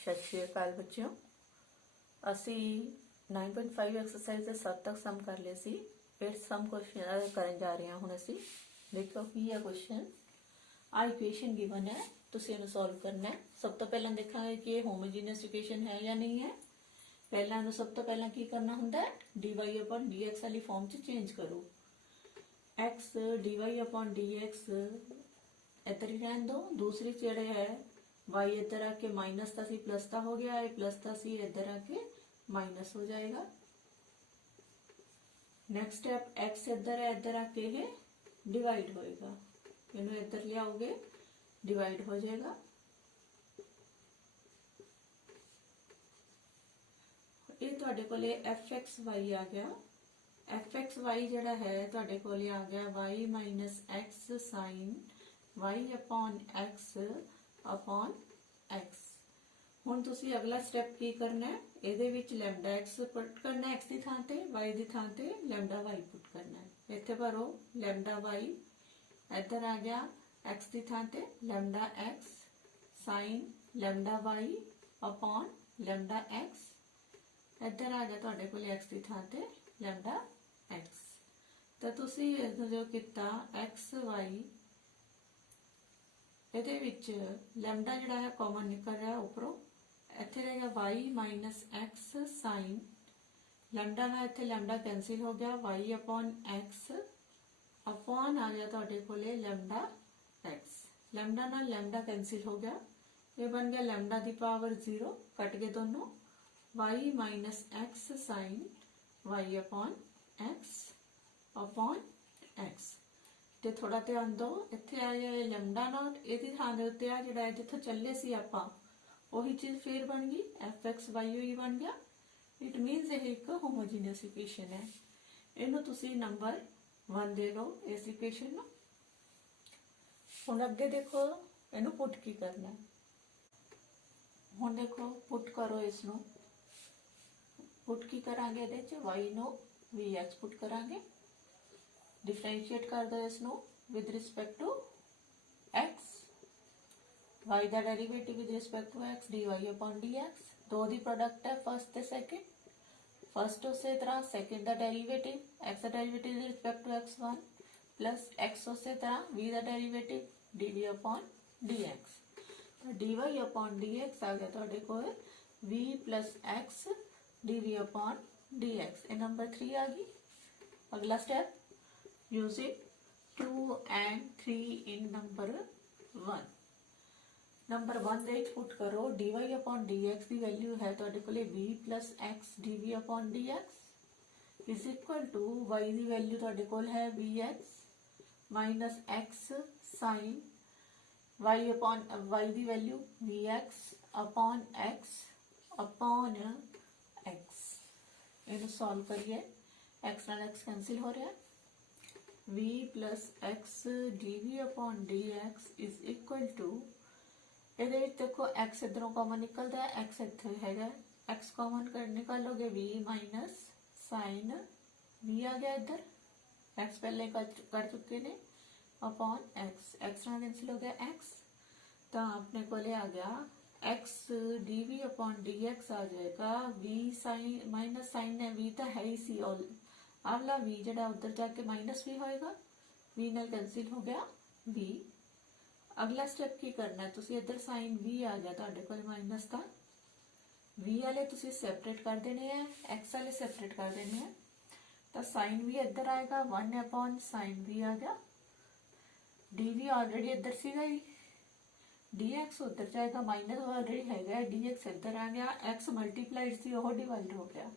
सत श्री अकाल बच्चों, असी 9.5 एक्सरसाइज के 7 तक सम कर लिया सी। 8 सम क्वेश्चन करन जा रहे हैं हुण असी। देखो की है क्वेश्चन। आ इक्वेशन गिवन है, तुसीं इहनूं सॉल्व करना है। सब तो पहला देखांगे कि ये होमोजीनियस इक्वेशन है या नहीं है। पहला इहनूं सब तो पहला की करना हुंदा है, dy अपॉन dx वाली फॉर्म च चेंज करो। x dy अपॉन dx इधर ही रहने दो। दूसरी जेड़े है y इधर आके माइनस का सी प्लस का हो गया है, प्लस का सी इधर आके माइनस हो जाएगा। नेक्स्ट स्टेप x इधर है, इधर आके ये डिवाइड होएगा। इन्हें इधर ले आओगे, डिवाइड हो जाएगा। ये तुहाडे कोले fxy आ गया। fxy जिहड़ा है तुहाडे कोले आ गया y minus x sine y upon x upon x। हुण तुसीं अगला स्टेप की करना है, इहदे विच लैम्डा x पुट करना है, x की थां ते y की थां ते लैम्डा y पुट करना है। इत्थे भरो लैम्डा y, इधर आ गया x की थां ते lambda x sign lambda y upon lambda x। इधर आ गया तुहाडे कोल x की थां ते लैम्डा x। तो तुसीं जो किता x y ਇਹਦੇ ਵਿੱਚ लैम्डा ਜਿਹੜਾ है कॉमन निकल रहा है उपरों। ਇੱਥੇ रहेगा y minus x sign lambda ਨਾਲ ਇੱਥੇ लैम्डा कैंसिल हो गया, y अपॉन x अपॉन आ गया ਤੁਹਾਡੇ ਕੋਲੇ लैम्डा x। लैम्डा ਨਾਲ लैम्डा कैंसिल हो गया, ये बन गया लैम्डा की पावर 0, कट गए दोनों। y minus x sine y upon x ਤੇ ਥੋੜਾ ਧਿਆਨ ਦਿਓ। ਇੱਥੇ ਆ ਗਿਆ ਲੈਮਡਾ ਨੋਟ, ਇਹਦੀ ਥਾਂ ਦੇ ਉੱਤੇ ਆ ਜਿਹੜਾ ਜਿੱਥੋਂ ਚੱਲੇ ਸੀ ਆਪਾਂ ਉਹੀ ਚੀਜ਼ ਫੇਰ ਬਣ ਗਈ, fxy ਹੀ ਬਣ ਗਿਆ। ਇਟ ਮੀਨਸ ਇਹ ਇੱਕ ਹੋਮੋਜੀਨੀਅਸ ਇਕੁਏਸ਼ਨ ਹੈ। ਇਹਨੂੰ ਤੁਸੀਂ ਨੰਬਰ 1 ਦੇ ਲਓ ਇਸ ਇਕੁਏਸ਼ਨ ਨੂੰ। ਹੁਣ ਅੱਗੇ ਦੇਖੋ ਇਹਨੂੰ ਪੁੱਟ ਕੀ ਕਰਨਾ। ਹੁਣ ਦੇਖੋ ਪੁੱਟ ਕਰੋ ਇਸ ਨੂੰ। ਪੁੱਟ ਕੀ ਕਰਾਂਗੇ, ਇਹਦੇ ਚ y ਨੂੰ vx ਪੁੱਟ ਕਰਾਂਗੇ। डिफरेंशिएट कर दो इसनों with respect to x, y का derivative with respect to x dy upon dx। दो दी प्रोडक्ट है फर्स्ट ते सेकंड, फर्स्ट उसे तरह सेकंड का डेरिवेटिव x का derivative with respect to x1 plus x उसे तरह v का डेरिवेटिव dv अपॉन dx। तो dy अपॉन dx आ गया तुहाडे कोल v plus x dv upon dx। ये नंबर 3 आ गई। अगला step using 2 and 3 in number 1। Number 1 ਦੇ ਵਿੱਚ ਪੁੱਟ ਕਰੋ dy upon dx ਦੀ ਵੈਲਿਊ ਹੈ ਤੁਹਾਡੇ ਕੋਲੇ v plus x dv upon dx is equal to y the value ਤੁਹਾਡੇ ਕੋਲ ਹੈ vx minus x sin y upon y ਦੀ value vx upon x upon x। ਇਹਨੂੰ ਸੋਲਵ ਕਰੀਏ, x ਨਾਲ x cancel ਹੋ ਰਿਹਾ। v plus x dv upon dx is equal to, ਇਹਦੇ ਵਿੱਚ ਦੇਖੋ x इधरों कॉमन निकलता है, x ਇੱਥੇ ਹੈਗਾ, x कॉमन कर निकालोगे v माइनस साइन v आ गया इधर, x पहले कर चुके ने अपॉन x, x ਨਾਲ कैंसिल हो गया x। तो अपने को आ गया x dv अपॉन dx आ जाएगा v साइन माइनस साइन है, v तो है ही सी ऑल आला v जड़ा उधर जाके माइनस भी होएगा, v नाल कैंसिल हो गया v। अगला स्टेप की करना है, तुसी इधर साइन v आ गया तुहाडे कोल माइनस का, v वाले तुसी सैपरेट कर देने हैं, x वाले सैपरेट कर देने हैं। तो साइन v इधर आएगा 1 अपॉन साइन v आ गया, dv ऑलरेडी इधर सीगा ही, dx उधर जाएगा माइनस ऑलरेडी हैगा, dx इधर आ गया, x मल्टीप्लाइड सी वो डिवाइड हो गया।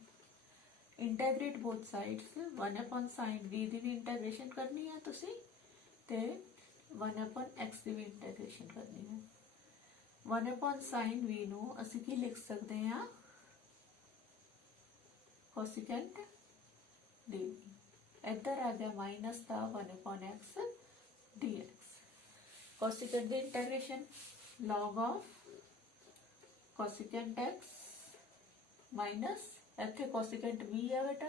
Integrate both sides 1 upon sine v ਦੀ ਵੀ इंटैग्रेशन करनी है तुसी ते 1 अपॉन x ਦੀ भी इंटैग्रेशन करनी है। 1 अपॉन साइन v ਨੂੰ ਅਸੀਂ ਕੀ ਲਿਖ ਸਕਦੇ ਹਾਂ, कोसिकेंट dv। ਇੱਧਰ ਆ ਗਿਆ minus the 1 upon x dx। Cosecant the इंटैग्रेशन log of cosecant x minus ਇੱਥੇ ਕੋਸਿਕੈਂਟ v ਹੈ बेटा,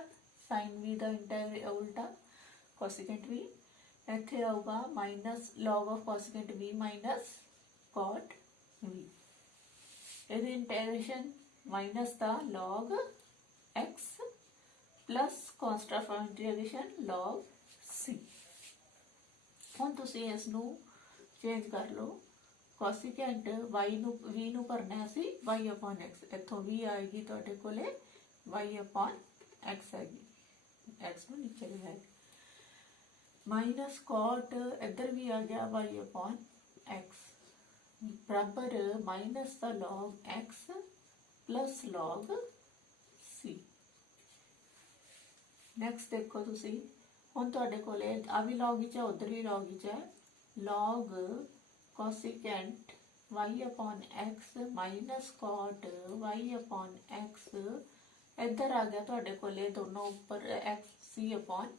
साइन v ਦਾ ਇੰਟੈਗਰ ਉਲਟਾ ਕੋਸਿਕੈਂਟ v, ਇੱਥੇ ਆਊਗਾ minus log of cosecant v minus cot v। ਇਹਦੀ ਇੰਟੈਗ੍ਰੇਸ਼ਨ ਮਾਈਨਸ ਦਾ log x plus constant of integration log c। ਹੁਣ ਤੁਸੀਂ ਇਸ ਨੂੰ ਚੇਂਜ ਕਰ ਲਓ, ਕੋਸਿਕੈਂਟ y ਨੂੰ v ਨੂੰ ਕਰਨਾ ਸੀ y upon x, ਇੱਥੋਂ v ਆਏਗੀ ਤੁਹਾਡੇ ਕੋਲੇ y upon x ਆਏਗੀ, x ਨੂੰ ਨੀਚੇ ਲਿਆਏ, माइनस कॉट इधर भी आ गया y upon x बराबर माइनस का log x plus log c। Next देखो तुसी हुण तुहाडे कोले आ भी log ही है उधर भी log ही है, log cosecant y upon x minus cot y upon x, इधर आ गया तुहाडे कोले दोनों ऊपर x c upon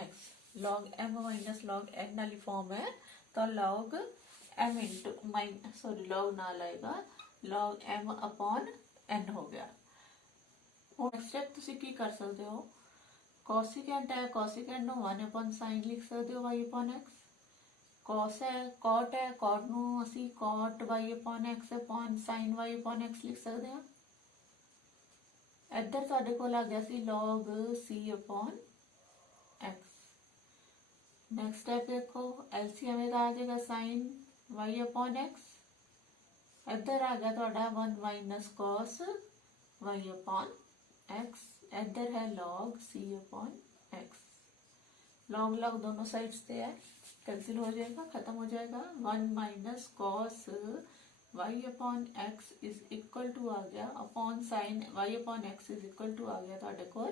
x, log m minus log n वाली फॉर्म है तो log m इंटू log ना लाएगा, log m अपॉन n हो गया। ਹੁਣ नेक्स्ट स्टेप ਤੁਸੀਂ ਕੀ ਕਰ ਸਕਦੇ ਹੋ, कोसिकेंट है कोसिकेंट ਨੂੰ 1 upon sin ਲਿਖ ਸਕਦੇ ਹੋ y upon x, cos है cot ਨੂੰ ਅਸੀਂ cot y upon x upon sin y upon x ਲਿਖ ਸਕਦੇ ਹਾਂ। ਇੱਧਰ ਤੁਹਾਡੇ ਕੋਲ ਆ ਗਿਆ ਸੀ log c upon x। Next step देखो एलसीएम आ जाएगा साइन y अपॉन x, इधर आ गया थोड़ा 1 minus cos y upon x, इधर है log c upon x, log log दोनों साइड्स से है, कैंसिल हो जाएगा, खत्म हो जाएगा। 1 minus cos y upon x is equal to आ गया upon sine y upon x is equal to आ गया थोड़े को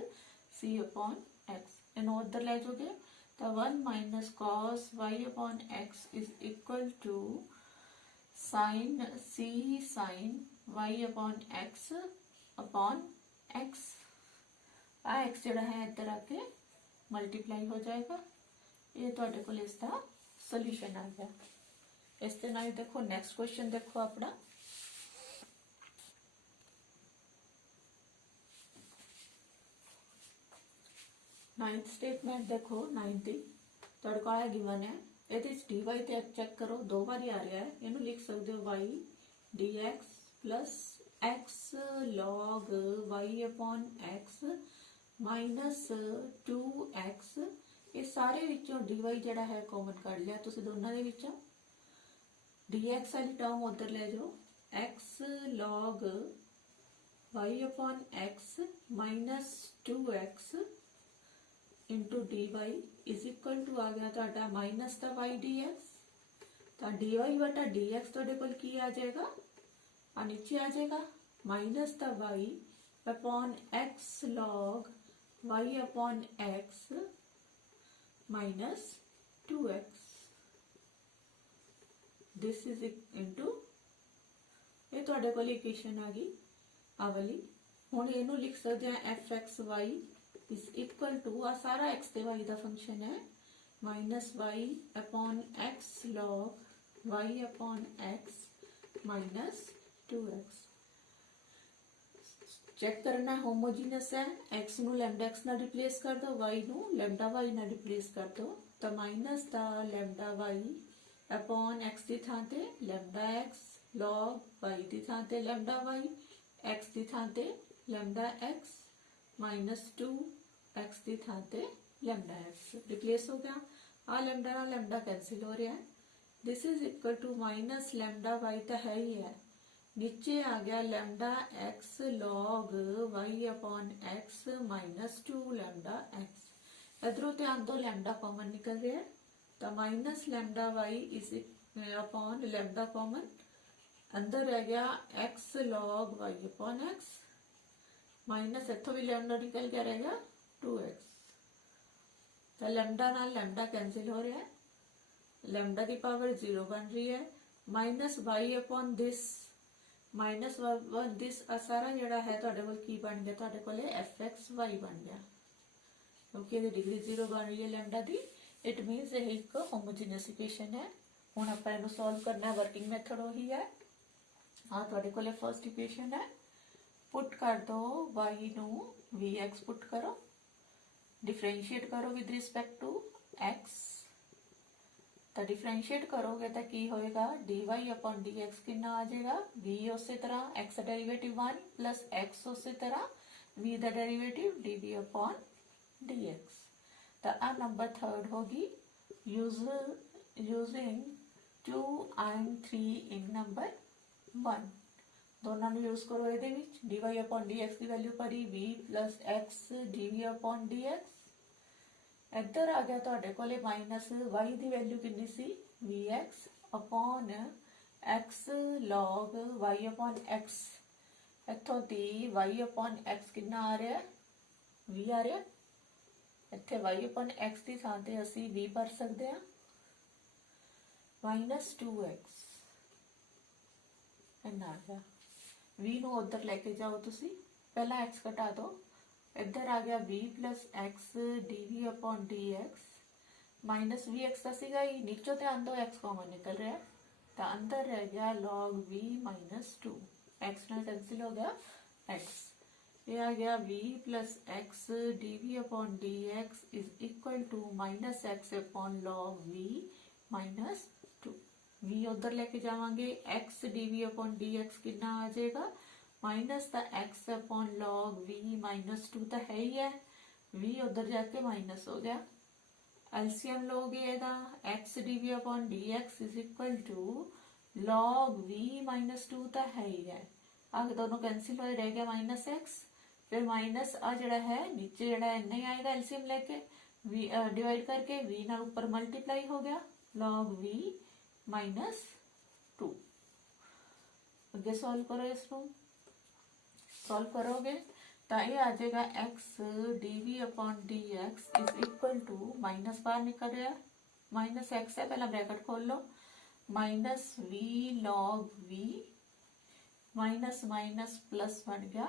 c अपॉन x, इन्हों उधर ले जाओगे तो 1 minus cos y upon x is equal to sine c sine y upon x upon x, आ x जड़ा है इधर आके मल्टीप्लाई हो जाएगा, ये तुहाडे कोल इसका सोल्यूशन आ गया। इस दे नाल देखो नेक्स्ट क्वेश्चन देखो अपना, नाइन्थ स्टेटमेंट देखो 9 तुहाडे कोल है गिवन है, ਇਹਦੇ ਵਿੱਚ dy ਤੇ ਚੈੱਕ ਕਰੋ दो बारी आ रहा है, ਇਹਨੂੰ लिख सकते हो y dx plus x log y upon x minus 2x, ये सारे विचों dy ਜਿਹੜਾ है कॉमन ਕੱਢ लिया ਤੁਸੀਂ ਦੋਨਾਂ ਦੇ ਵਿੱਚੋਂ, dx वाली टर्म उधर ले जाओ, x log y upon x minus 2x into d y is equal to आ गया तो माइनस का वाई डी एक्स, तो डी वाई बटा डी एक्स तो की आ जाएगा, और नीचे आ जाएगा माइनस का y upon x log y upon x minus 2x, this is into ये तुहाडे कोल इक्वेशन आ गई आ वाली। हुण इहनूं लिख सकते हैं f x y is equal to आ सारा x ते y का फंक्शन है minus y upon x log y upon x minus 2x। Check करना होमोजीनस है, x नू लैम्डा x ना रिप्लेस कर दो, y नू लैम्डा y ना रिप्लेस कर दो, तो माइनस दा लैम्डा y अपॉन x की थां ते लैम्डा x लॉग y की थां ते लैम्डा y, x की थां ते लैम्डा x माइनस 2x की थां ते लैम्डा x रिप्लेस हो गया, आ लैम्डा ना लैम्डा कैंसिल हो रहा है, this is equal to minus lambda y तो है ही है, नीचे आ गया lambda x log y upon x minus 2 lambda x, इधरों ध्यान दो लैम्डा कॉमन निकल रहा है, तो minus lambda y is upon lambda common, अंदर रह गया x log y upon x minus इतों भी लैम्डा निकल के रहेगा 2x, तो लैम्डा नाल लैम्डा कैंसिल हो रहा है, लैम्डा की पावर 0 बन रही है, minus y upon this minus this सारा जोड़ा है तुहाडे कोल की बन गया, तुहाडे कोल एफ एक्स वाई बन गया, क्योंकि ये डिग्री 0 बन रही है लैम्डा की, इट मीनस यह एक होमोजीनियस इक्वेशन है। हुण आपां इहनूं सॉल्व करना, वर्किंग मैथड वही है, हाँ तुहाडे कोल फर्स्ट इक्वेशन है, पुट कर दो y नू वी एक्स पुट करो, डिफरेंशिएट करो विद रिस्पेक्ट टू x, ਤਾਂ ਡਿਫਰੈਂਸ਼ੀਏਟ ਕਰੋਗੇ ਤਾਂ ਕੀ ਹੋਏਗਾ, dy upon dx ਕਿੰਨਾ ਆ ਜਾਏਗਾ, v ਉਸੇ ਤਰ੍ਹਾਂ x ਦਾ ਡੈਰੀਵੇਟਿਵ 1 plus x ਉਸੇ ਤਰ੍ਹਾਂ v ਦਾ ਡੈਰੀਵੇਟਿਵ dv upon dx। ਤਾਂ ਆ ਨੰਬਰ 3 ਹੋ ਗਈ, using 2 and 3 in number 1। ਦੋਨਾਂ ਨੂੰ ਯੂਜ਼ ਕਰੋ ਇਹਦੇ ਵਿੱਚ, dy upon dx ਦੀ ਵੈਲਿਊ ਭਰੀ v plus x dv upon dx। ਇੱਧਰ ਆ ਗਿਆ ਤੁਹਾਡੇ ਕੋਲੇ ਮਾਈਨਸ y ਦੀ ਵੈਲਿਊ ਕਿੰਨੀ ਸੀ, vx upon x log y upon x। ਇੱਥੋਂ ਦੀ y upon x ਕਿੰਨਾ ਆ ਰਿਹਾ, v ਆ ਰਿਹਾ। ਇੱਥੇ y upon x ਦੀ ਥਾਂ ਤੇ ਅਸੀਂ v ਭਰ ਸਕਦੇ ਹਾਂ, minus 2x ਇੰਨਾ ਆ ਗਿਆ। v ਨੂੰ ਉੱਧਰ ਲੈ ਕੇ ਜਾਓ ਤੁਸੀਂ, ਪਹਿਲਾਂ x ਘਟਾ ਦਿਓ, ਇੱਧਰ ਆ ਗਿਆ v plus x dv upon dx minus vx ਦਾ ਸੀਗਾ ਹੀ, ਨੀਚੋਂ ਧਿਆਨ ਦਿਓ x ਕਾਮਨ ਨਿਕਲ ਰਿਹਾ, ਤਾਂ ਅੰਦਰ ਰਹਿ ਗਿਆ log v minus 2, x ਨਾਲ ਕੈਂਸਿਲ ਹੋ ਗਿਆ x। ਇਹ ਆ ਗਿਆ v plus x dv upon dx is equal to minus x upon log v minus 2। v ਉੱਧਰ ਲੈ ਕੇ ਜਾਵਾਂਗੇ, x dv upon dx ਕਿੰਨਾ ਆ ਜਾਏਗਾ, माइनस का x upon log v minus 2 तो है ही है, v उधर जाके माइनस हो गया। एलसीएम लोगे ਇਹਦਾ x dv upon dx is equal to log v minus 2 तो है ही है, आगे दोनों कैंसिल हो रह गया माइनस x, फिर माइनस आ जड़ा है नीचे जड़ा नहीं आएगा, एलसीएम लेके v डिवाइड करके v नाल ऊपर मल्टीप्लाई हो गया log v माइनस 2। अगे सॉल्व करो इसको, सॉल्व करोगे तो ये आ जाएगा x dv upon dx is equal to, minus बाहर निकल रहा है, माइनस x है, पहला ब्रैकेट खोल लो, minus v log v minus minus plus बन गया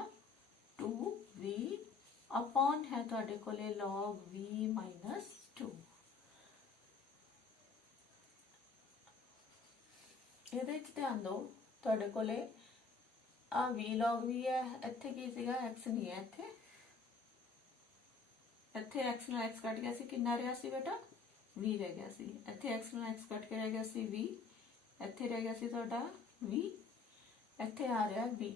2v अपॉन है तुहाडे कोले log v माइनस 2। ਇਹਦੇ ਵਿੱਚ ਧਿਆਨ ਦਿਓ, ਤੁਹਾਡੇ ਕੋਲੇ आ v log v है, इत्थे की सीगा x नहीं है, इत्थे x नाल x कट गया सी, कितना रहा सी बेटा v रह गया सी, इत्थे x नाल x कट के रह गया सी v, इत्थे रह गया सी तुहाडा v, इत्थे आ रहा v,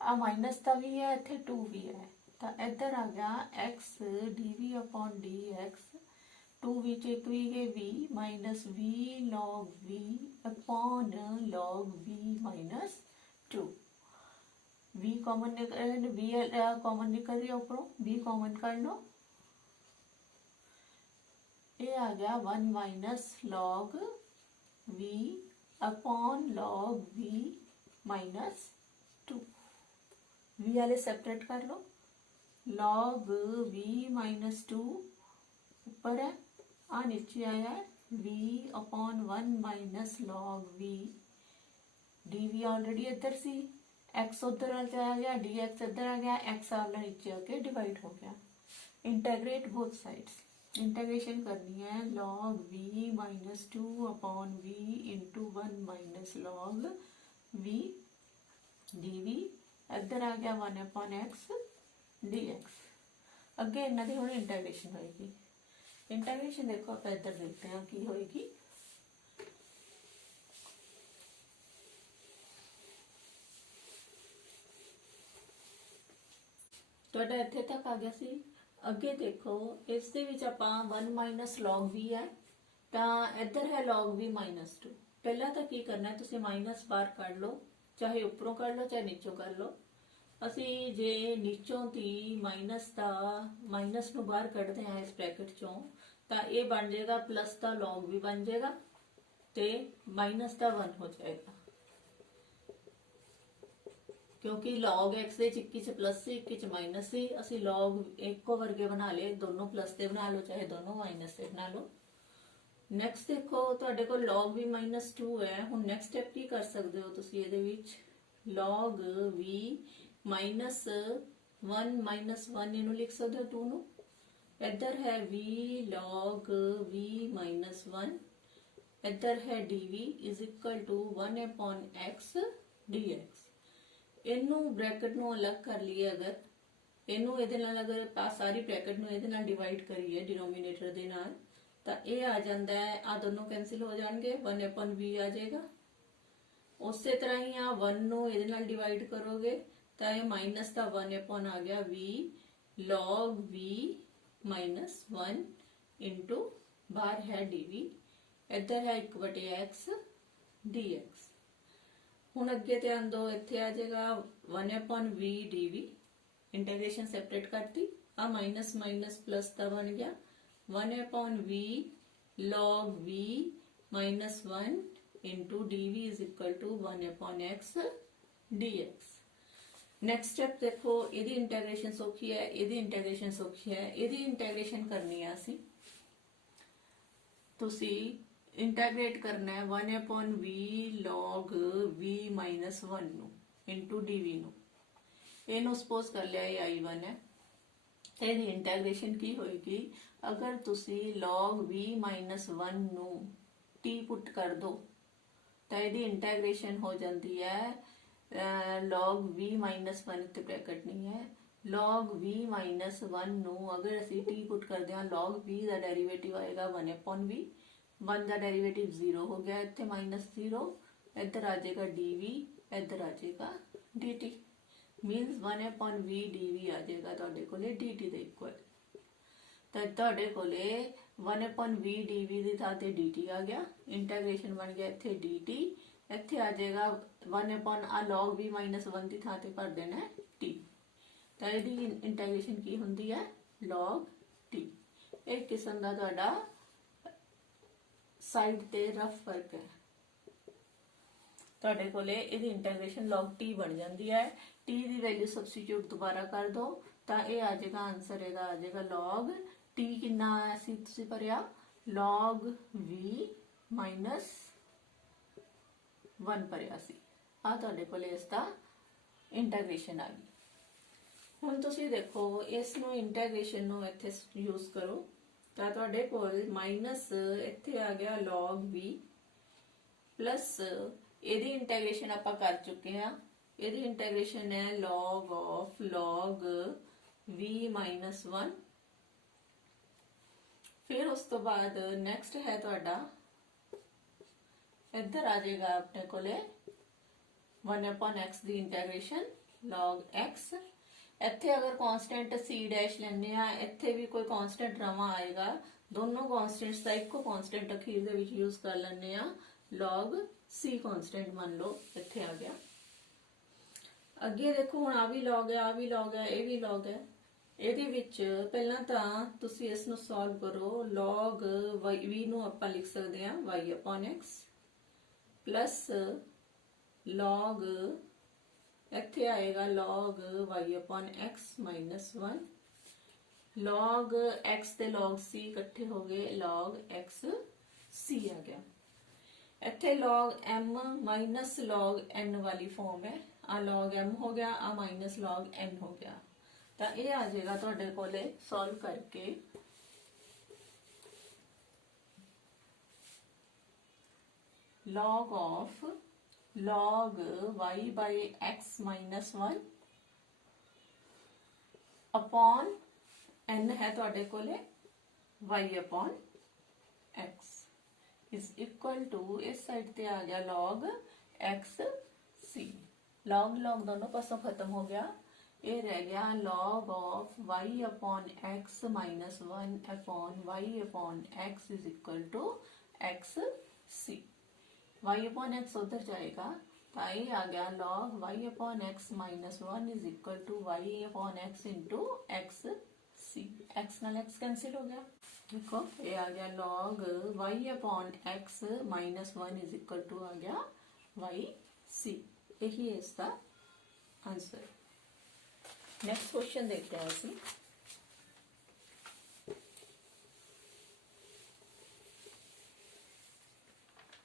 आ माइनस दा v है, इत्थे 2v है, तो इधर आ गया x dv upon dx, 2v च एक v गए v minus v log v upon log v minus 2। v common common निकल रही है ऊपरों, v कॉमन कर लो, ये आ गया 1 minus log v upon log v minus 2। v वाले सेपरेट कर लो, log v माइनस 2 ऊपर है, आ नीचे आया है v upon 1 minus log v, dv already इधर सी, x उधर आ गया, dx इधर आ गया, x वाला नीचे आके डिवाइड हो गया। इंटेग्रेट बोथ साइड्स, इंटेग्रेशन करनी है log v minus 2 upon v into 1 minus log v dv, इधर आ गया 1 अपॉन x dx। अगे इन्हों की हुण इंटेग्रेशन होएगी, इंटेग्रेशन देखो आप इधर देखते हैं की होएगी, ਤੁਹਾਡਾ ਇੱਥੇ ਤੱਕ ਆ ਗਿਆ ਸੀ। ਅੱਗੇ ਦੇਖੋ ਇਸ ਦੇ ਵਿੱਚ ਆਪਾਂ 1 ਮਾਈਨਸ log v ਹੈ, ਤਾਂ ਇੱਧਰ ਹੈ log v ਮਾਈਨਸ 2। ਪਹਿਲਾਂ ਤਾਂ ਕੀ ਕਰਨਾ ਹੈ, ਤੁਸੀਂ ਮਾਈਨਸ ਬਾਹਰ ਕੱਢ ਲਓ, ਚਾਹੇ ਉੱਪਰੋਂ ਕੱਢ ਲਓ ਚਾਹੇ ਨੀਚੋਂ ਕੱਢ ਲਓ। ਅਸੀਂ ਜੇ ਨੀਚੋਂ ਦੀ ਮਾਈਨਸ ਨੂੰ ਬਾਹਰ ਕੱਢਦੇ ਹਾਂ ਇਸ ਬ੍ਰੈਕਟ ਚੋਂ, ਤਾਂ ਇਹ ਬਣ ਜਾਏਗਾ ਪਲੱਸ ਦਾ log v ਬਣ ਜਾਏਗਾ ਤੇ ਮਾਈਨਸ ਦਾ 1 ਹੋ ਜਾਏਗਾ, क्योंकि log x ਦੇ 21 ਚ प्लस ਸੀ 21 ਚ माइनस ਸੀ, ਅਸੀਂ log ਇੱਕੋ ਵਰਗੇ ਬਣਾ ਲਏ, ਦੋਨੋਂ प्लस ਤੇ ਬਣਾ ਲਓ ਚਾਹੇ ਦੋਨੋਂ माइनस ਤੇ ਬਣਾ ਲਓ। ਨੈਕਸਟ ਦੇਖੋ ਤੁਹਾਡੇ ਕੋਲ log v minus 2 ਹੈ, ਹੁਣ ਨੈਕਸਟ ਸਟੈਪ ਕੀ ਕਰ ਸਕਦੇ ਹੋ ਤੁਸੀਂ ਇਹਦੇ ਵਿੱਚ, log v minus 1 minus 1 ਇਹਨੂੰ ਲਿਖ ਸਕਦੇ ਹੋ 2 ਨੂੰ, ਇੱਧਰ ਹੈ v log v minus 1, ਇੱਧਰ ਹੈ dv is equal to 1 upon x dx। ਇਹਨੂੰ ਬ੍ਰੈਕਟ ਨੂੰ ਅਲੱਗ ਕਰ ਲਈਏ, ਅਗਰ ਇਹਨੂੰ ਇਹਦੇ ਨਾਲ, ਅਗਰ ਆਪਾਂ ਸਾਰੀ ਬ੍ਰੈਕਟ ਨੂੰ ਇਹਦੇ ਨਾਲ ਡਿਵਾਈਡ ਕਰੀਏ ਡਿਨੋਮੀਨੇਟਰ ਦੇ ਨਾਲ, ਤਾਂ ਇਹ ਆ ਜਾਂਦਾ ਹੈ, ਆ ਦੋਨੋਂ ਕੈਂਸਲ ਹੋ ਜਾਣਗੇ, 1/v ਆ ਜਾਏਗਾ। ਉਸੇ ਤਰ੍ਹਾਂ ਹੀ ਆ 1 ਨੂੰ ਇਹਦੇ ਨਾਲ ਡਿਵਾਈਡ ਕਰੋਗੇ ਤਾਂ ਇਹ ਮਾਈਨਸ ਦਾ 1 ਆ ਗਿਆ v log v minus 1 into ਬਾਹਰ ਹੈ dv, ਇੱਧਰ ਹੈ 1/x dx। ਹੁਣ ਅੱਗੇ ਧਿਆਨ ਦਿਓ, ਇੱਥੇ ਆ ਜਾਏਗਾ 1/v dv, ਇੰਟੀਗ੍ਰੇਸ਼ਨ ਸੈਪਰੇਟ ਕਰਤੀ, ਆ ਮਾਈਨਸ ਮਾਈਨਸ ਪਲਸ ਦਾ ਬਣ ਗਿਆ 1/v log v minus 1 into dv is equal to 1/x dx। Next step देखो, ਇਹਦੀ इंटीग्रेशन सौखी है, ਇਹਦੀ इंटीग्रेशन सौखी है, ਇਹਦੀ इंटीग्रेशन करनी है ਅਸੀਂ, ਤੁਸੀਂ इंटीग्रेट करना है 1/v log v minus 1 ਨੂੰ into dv ਨੂੰ, ਇਹਨੂੰ ਸਪੋਜ਼ ਕਰ ਲਿਆ ਇਹ i1 ਹੈ। ਇਹਦੀ ਇੰਟੀਗ੍ਰੇਸ਼ਨ ਕੀ ਹੋਏਗੀ, ਅਗਰ ਤੁਸੀਂ log v minus 1 ਨੂੰ t ਪੁੱਟ ਕਰ ਦੋ ਤਾਂ ਇਹਦੀ ਇੰਟੀਗ੍ਰੇਸ਼ਨ ਹੋ ਜਾਂਦੀ ਹੈ log v minus 1 ਤੇ ਬ੍ਰੈਕਟ ਨਹੀਂ ਹੈ, log v minus 1 ਨੂੰ ਅਗਰ ਅਸੀਂ t ਪੁੱਟ ਕਰਦੇ ਹਾਂ, log v ਦਾ ਡੈਰੀਵੇਟਿਵ ਆਏਗਾ 1/v, 1 ਦਾ ਡੈਰੀਵੇਟਿਵ 0 ਹੋ ਗਿਆ, ਇੱਥੇ -0, ਇੱਧਰ ਆ ਜਾਏਗਾ dv, ਇੱਧਰ ਆ ਜਾਏਗਾ dt, मीन्स 1/v dv आ जाएगा ਤੁਹਾਡੇ ਕੋਲੇ dt ਦੇ ਇਕੁਅਲ। ਤਾਂ ਤੁਹਾਡੇ ਕੋਲੇ 1/v dv ਦੀ ਥਾਂ ਤੇ dt ਆ ਗਿਆ, ਇੰਟੀਗ੍ਰੇਸ਼ਨ ਬਣ ਗਿਆ ਇੱਥੇ dt, ਇੱਥੇ ਆ ਜਾਏਗਾ 1 log v minus 1 ਦੀ ਥਾਂ ਤੇ ਭਰ ਦੇਣਾ t, ਤਾਂ ਇਹਦੀ ਇੰਟੀਗ੍ਰੇਸ਼ਨ ਕੀ ਹੁੰਦੀ ਹੈ log t। ਇਹ ਕਿਸਮ ਦਾ ਤੁਹਾਡਾ ਸਾਈਡ ਤੇ ਰਫ ਫਰਕ ਹੈ, ਤੁਹਾਡੇ ਕੋਲੇ ਇਹਦੀ ਇੰਟੀਗ੍ਰੇਸ਼ਨ log t ਬਣ ਜਾਂਦੀ ਹੈ। t ਦੀ ਵੈਲਿਊ ਸਬਸਟੀਟਿਊਟ ਦੁਬਾਰਾ ਕਰ ਦੋ ਤਾਂ ਇਹ ਆ ਜਾਏਗਾ ਆਨਸਰ, ਇਹਦਾ ਆ ਜਾਏਗਾ log t ਕਿੰਨਾ ਆਇਆ ਸੀ ਤੁਸੀਂ ਭਰਿਆ log v minus 1 ਭਰਿਆ ਸੀ, ਆ ਤੁਹਾਡੇ ਕੋਲੇ ਇਸ ਦਾ ਇੰਟੀਗ੍ਰੇਸ਼ਨ ਆ ਗਈ। ਹੁਣ ਤੁਸੀਂ ਦੇਖੋ ਇਸ ਨੂੰ ਇੰਟੀਗ੍ਰੇਸ਼ਨ ਨੂੰ ਇੱਥੇ ਯੂਜ਼ ਕਰੋ ਤਾਂ ਤੁਹਾਡੇ ਕੋਲ ਮਾਈਨਸ ਇੱਥੇ ਆ ਗਿਆ log v ਪਲਸ ਇਹਦੀ ਇੰਟੀਗ੍ਰੇਸ਼ਨ ਆਪਾਂ ਕਰ ਚੁੱਕੇ ਹਾਂ, ਇਹਦੀ ਇੰਟੀਗ੍ਰੇਸ਼ਨ ਹੈ log of log v minus 1। फिर उस तो बाद नेक्स्ट है ਤੁਹਾਡਾ ਇੱਧਰ ਆ ਜਾਏਗਾ ਆਪਣੇ ਕੋਲੇ 1/x ਦੀ ਇੰਟੀਗ੍ਰੇਸ਼ਨ log x। ਇੱਥੇ ਅਗਰ ਕਾਂਸਟੈਂਟ c' ਲੈਣੇ ਆ, ਇੱਥੇ ਵੀ ਕੋਈ ਕਾਂਸਟੈਂਟ ਨਵਾਂ ਆਏਗਾ, ਦੋਨੋਂ ਕਾਂਸਟੈਂਟਸ ਦਾ ਇੱਕੋ ਕਾਂਸਟੈਂਟ ਅਖੀਰ ਦੇ ਵਿੱਚ ਯੂਜ਼ ਕਰ ਲੈਣੇ ਆ, log c ਕਾਂਸਟੈਂਟ ਮੰਨ ਲਓ ਇੱਥੇ ਆ ਗਿਆ। ਅੱਗੇ ਦੇਖੋ ਹੁਣ ਆ ਵੀ log ਹੈ, ਆ ਵੀ log ਹੈ, ਇਹ ਵੀ log ਹੈ। ਇਹਦੇ ਵਿੱਚ ਪਹਿਲਾਂ ਤਾਂ ਤੁਸੀਂ ਇਸ ਨੂੰ ਸੋਲਵ ਕਰੋ, log v ਨੂੰ ਆਪਾਂ ਲਿਖ ਸਕਦੇ ਹਾਂ y/x ਪਲਸ log ਇੱਥੇ ਆਏਗਾ log y/x minus 1, log x ਤੇ log c ਇਕੱਠੇ ਹੋ ਗਏ log x c ਆ ਗਿਆ। ਇੱਥੇ log m minus log n ਵਾਲੀ ਫਾਰਮ ਹੈ, ਆ log m ਹੋ ਗਿਆ, ਆ minus log n ਹੋ ਗਿਆ। ਤਾਂ ਇਹ ਆ ਜਾਏਗਾ ਤੁਹਾਡੇ ਕੋਲੇ ਸੋਲਵ ਕਰਕੇ log of log y/x minus 1 upon n ਹੈ ਤੁਹਾਡੇ ਕੋਲੇ y/x is equal to ਇਸ ਸਾਈਡ ਤੇ ਆ ਗਿਆ log x c, log log दोनों पासों खत्म हो गया, ये रह गया log of y/x minus 1 upon y/x is equal to x c। y/x उधर जाएगा तो ये आ गया log y/x minus 1 is equal to y/x into x c, x नाल x कैंसिल हो गया। देखो ये आ गया log y/x minus 1 is equal to आ गया y c, यही है इसका आंसर। नेक्स्ट क्वेश्चन देखते हैं ਅਸੀਂ।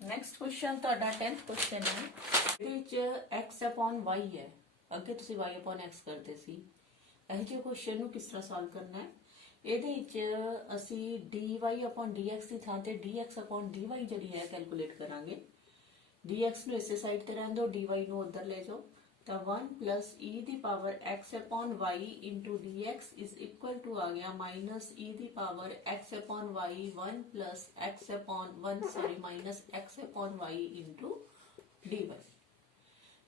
नेक्स्ट क्वेश्चन ਤੁਹਾਡਾ 10th क्वेश्चन है, ਇਹਦੇ ਵਿੱਚ x/y ਹੈ, ਅੱਗੇ ਤੁਸੀਂ y/x ਕਰਦੇ ਸੀ। ਇਹ ਜਿਹੇ क्वेश्चन ਨੂੰ ਕਿਸ ਤਰ੍ਹਾਂ ਸੋਲਵ ਕਰਨਾ ਹੈ, ਇਹਦੇ ਵਿੱਚ ਅਸੀਂ dy/dx ਦੀ ਥਾਂ ਤੇ dx/dy ਜਿਹੜੀ ਹੈ ਕੈਲਕੂਲੇਟ ਕਰਾਂਗੇ। dx ਨੂੰ ਇਸੇ ਸਾਈਡ ਤੇ ਰਹਿਣ ਦਿਓ, dy ਨੂੰ ਉਧਰ ਲੈ ਜਾਓ, तो 1 प्लस ई दी power x upon y into d x is equal to आ गया माइनस ई दी power x upon y 1 plus x upon minus x upon y into d y.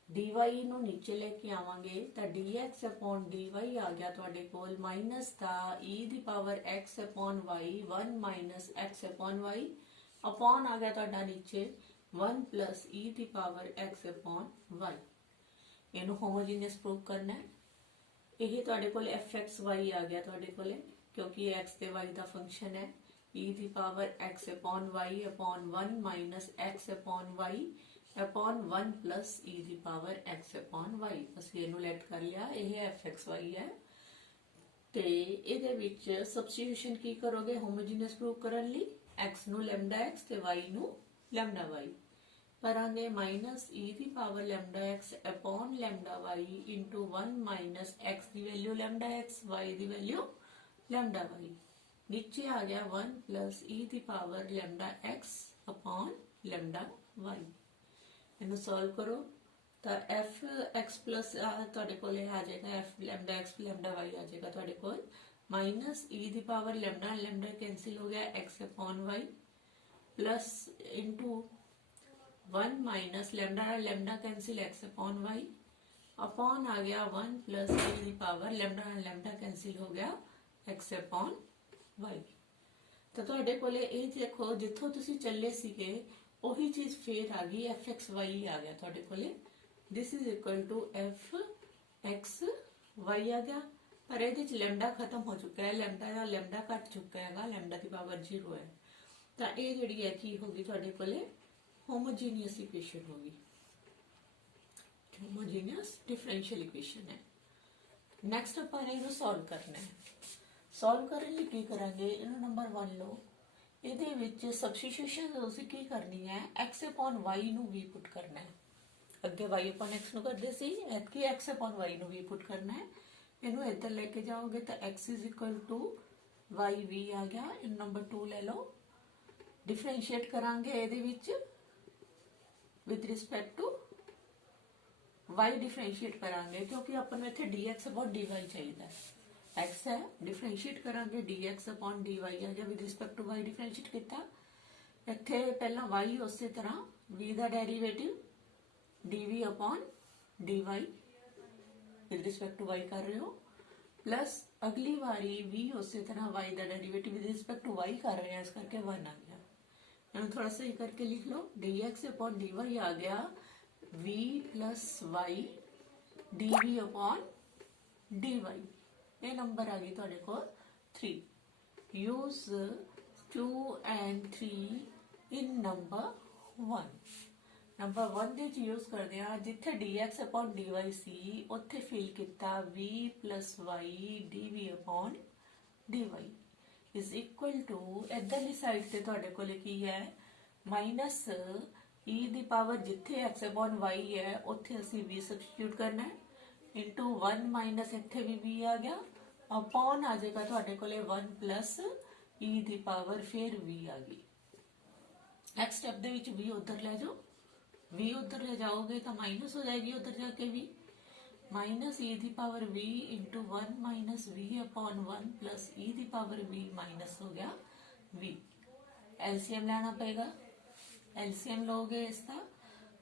D y नू नीचे लेके आवांगे तो d x upon d y आ गया तुहाडे कोल माइनस दा ई दी power x upon y 1 minus x upon y upon आ गया तुहाडा नीचे 1 प्लस ई दी पावर एक्स अपॉन वाई। इनू होमोजीनियस प्रूव करना है। यही तुहाडे कोल एफ एक्स वाई आ गया तुहाडे कोले क्योंकि एक्स ते वाई दा फंक्शन है। ई दी power x upon y upon 1 minus x upon y upon 1 plus e दी पावर एक्स अपॉन वाई। असीं इनू लेट कर लिया, यह एफ एक्स वाई है। ते इहदे विच सबस्टिट्यूशन की करोगे होमोजीनियस प्रूव करन लई, एक्स नू लैम्डा एक्स ते वाई नू लैम्डा वाई करांगे माइनस ई दी power lambda x upon lambda y into 1 minus x की वैल्यू लैम्डा एक्स वाई की वैल्यू लैम्डा वाई। नीचे आ गया 1 प्लस ई दी power lambda x upon lambda y. इनू सॉल्व करो तो एफ एक्स प्लस तुहाडे कोल आ जाएगा f lambda x lambda y आ जाएगा तुहाडे कोल माइनस ई दी पावर लैम्डा लैम्डा कैंसिल हो गया x upon y plus into 1 minus lambda lambda cancel x upon y upon आ गया 1 प्लस ई दी पावर लैम्डा लैम्डा कैंसिल हो गया एक्स अपॉन वाई। तो तुहाडे कोले ਇਹ देखो जिथों तुसी चले सीगे ਉਹੀ चीज फिर आ गई एफ एक्स वाई आ गया तुहाडे कोले। This is equal to f x y आ गया पर ਇਹਦੇ ਚ लैम्डा खत्म हो चुका है, लैम्डा घट चुका है, लैम्डा की पावर 0 है। तो ये जिहड़ी है की होगी तुहाडे कोले होमोजीनियस इक्वेशन होगी, होमोजीनियस डिफरेंशियल इक्वेशन है। नेक्स्ट अपन इनू सॉल्व करना है। सॉल्व करने लिए की करांगे, इनू नंबर 1 लो, ਇਹਦੇ ਵਿੱਚ ਸਬਸਟੀਟਿਊਸ਼ਨ ਤੁਸੀਂ ਕੀ ਕਰਨੀ ਹੈ x upon y ਨੂੰ v ਪੁੱਟ ਕਰਨਾ ਹੈ। ਅੱਗੇ y upon x ਨੂੰ ਕਰਦੇ ਸੀ, ਐਤਕੀ x upon y ਨੂੰ v ਪੁੱਟ ਕਰਨਾ ਹੈ। ਇਹਨੂੰ ਇੱਧਰ ਲੈ ਕੇ ਜਾਓਗੇ ਤਾਂ x is equal to yv ਆ ਗਿਆ। ਇਹਨੂੰ ਨੰਬਰ 2 ਲੈ ਲਓ, ਡਿਫਰੈਂਸ਼ੀਏਟ ਕਰਾਂਗੇ ਇਹਦੇ ਵਿੱਚ with respect to y differentiate करांगे क्योंकि अपन में इत्थे dx अपॉन dy चाहिए। x है डिफरेंशिएट करांगे dx अपॉन dy आ गया with respect to y differentiate किया। इत्थे पहला y उस तरह v का derivative dv upon dy with respect to y कर रहे हो प्लस अगली बारी v उस तरह y का derivative with respect to y कर रहे हैं, इस करके 1 आ गया। थोड़ा सही करके लिख लो, dx अपॉन dy आ गया v plus y dv upon dy। ये नंबर आ गई तुहाडे कोल 3। Use 2 and 3 in number 1। Number 1 ਦੇ ਚ यूज करते हैं जिथे dx अपॉन dy सी उत्थे फिल किया v plus y dv upon dy is equal to इधरली साइड से तुहाडे कोले की है माइनस ई दी पावर जिथे एक्स अपॉन वाई है उत्थे असी v सबस्टिट्यूट करना है इंटू 1 माइनस इत्थे भी v आ गया अपॉन आ जाएगा तुहाडे कोले 1 प्लस ई दी पावर फिर v आ गई। नेक्स्ट स्टेप दे विच v उधर ले जाओ, v उधर ले जाओगे तो माइनस हो जाएगी उधर जाके v माइनस ई दी power v into 1 minus v upon 1 plus e दी पावर v माइनस हो गया v। एलसीएम लेना पड़ेगा, एलसीएम लोगे इसका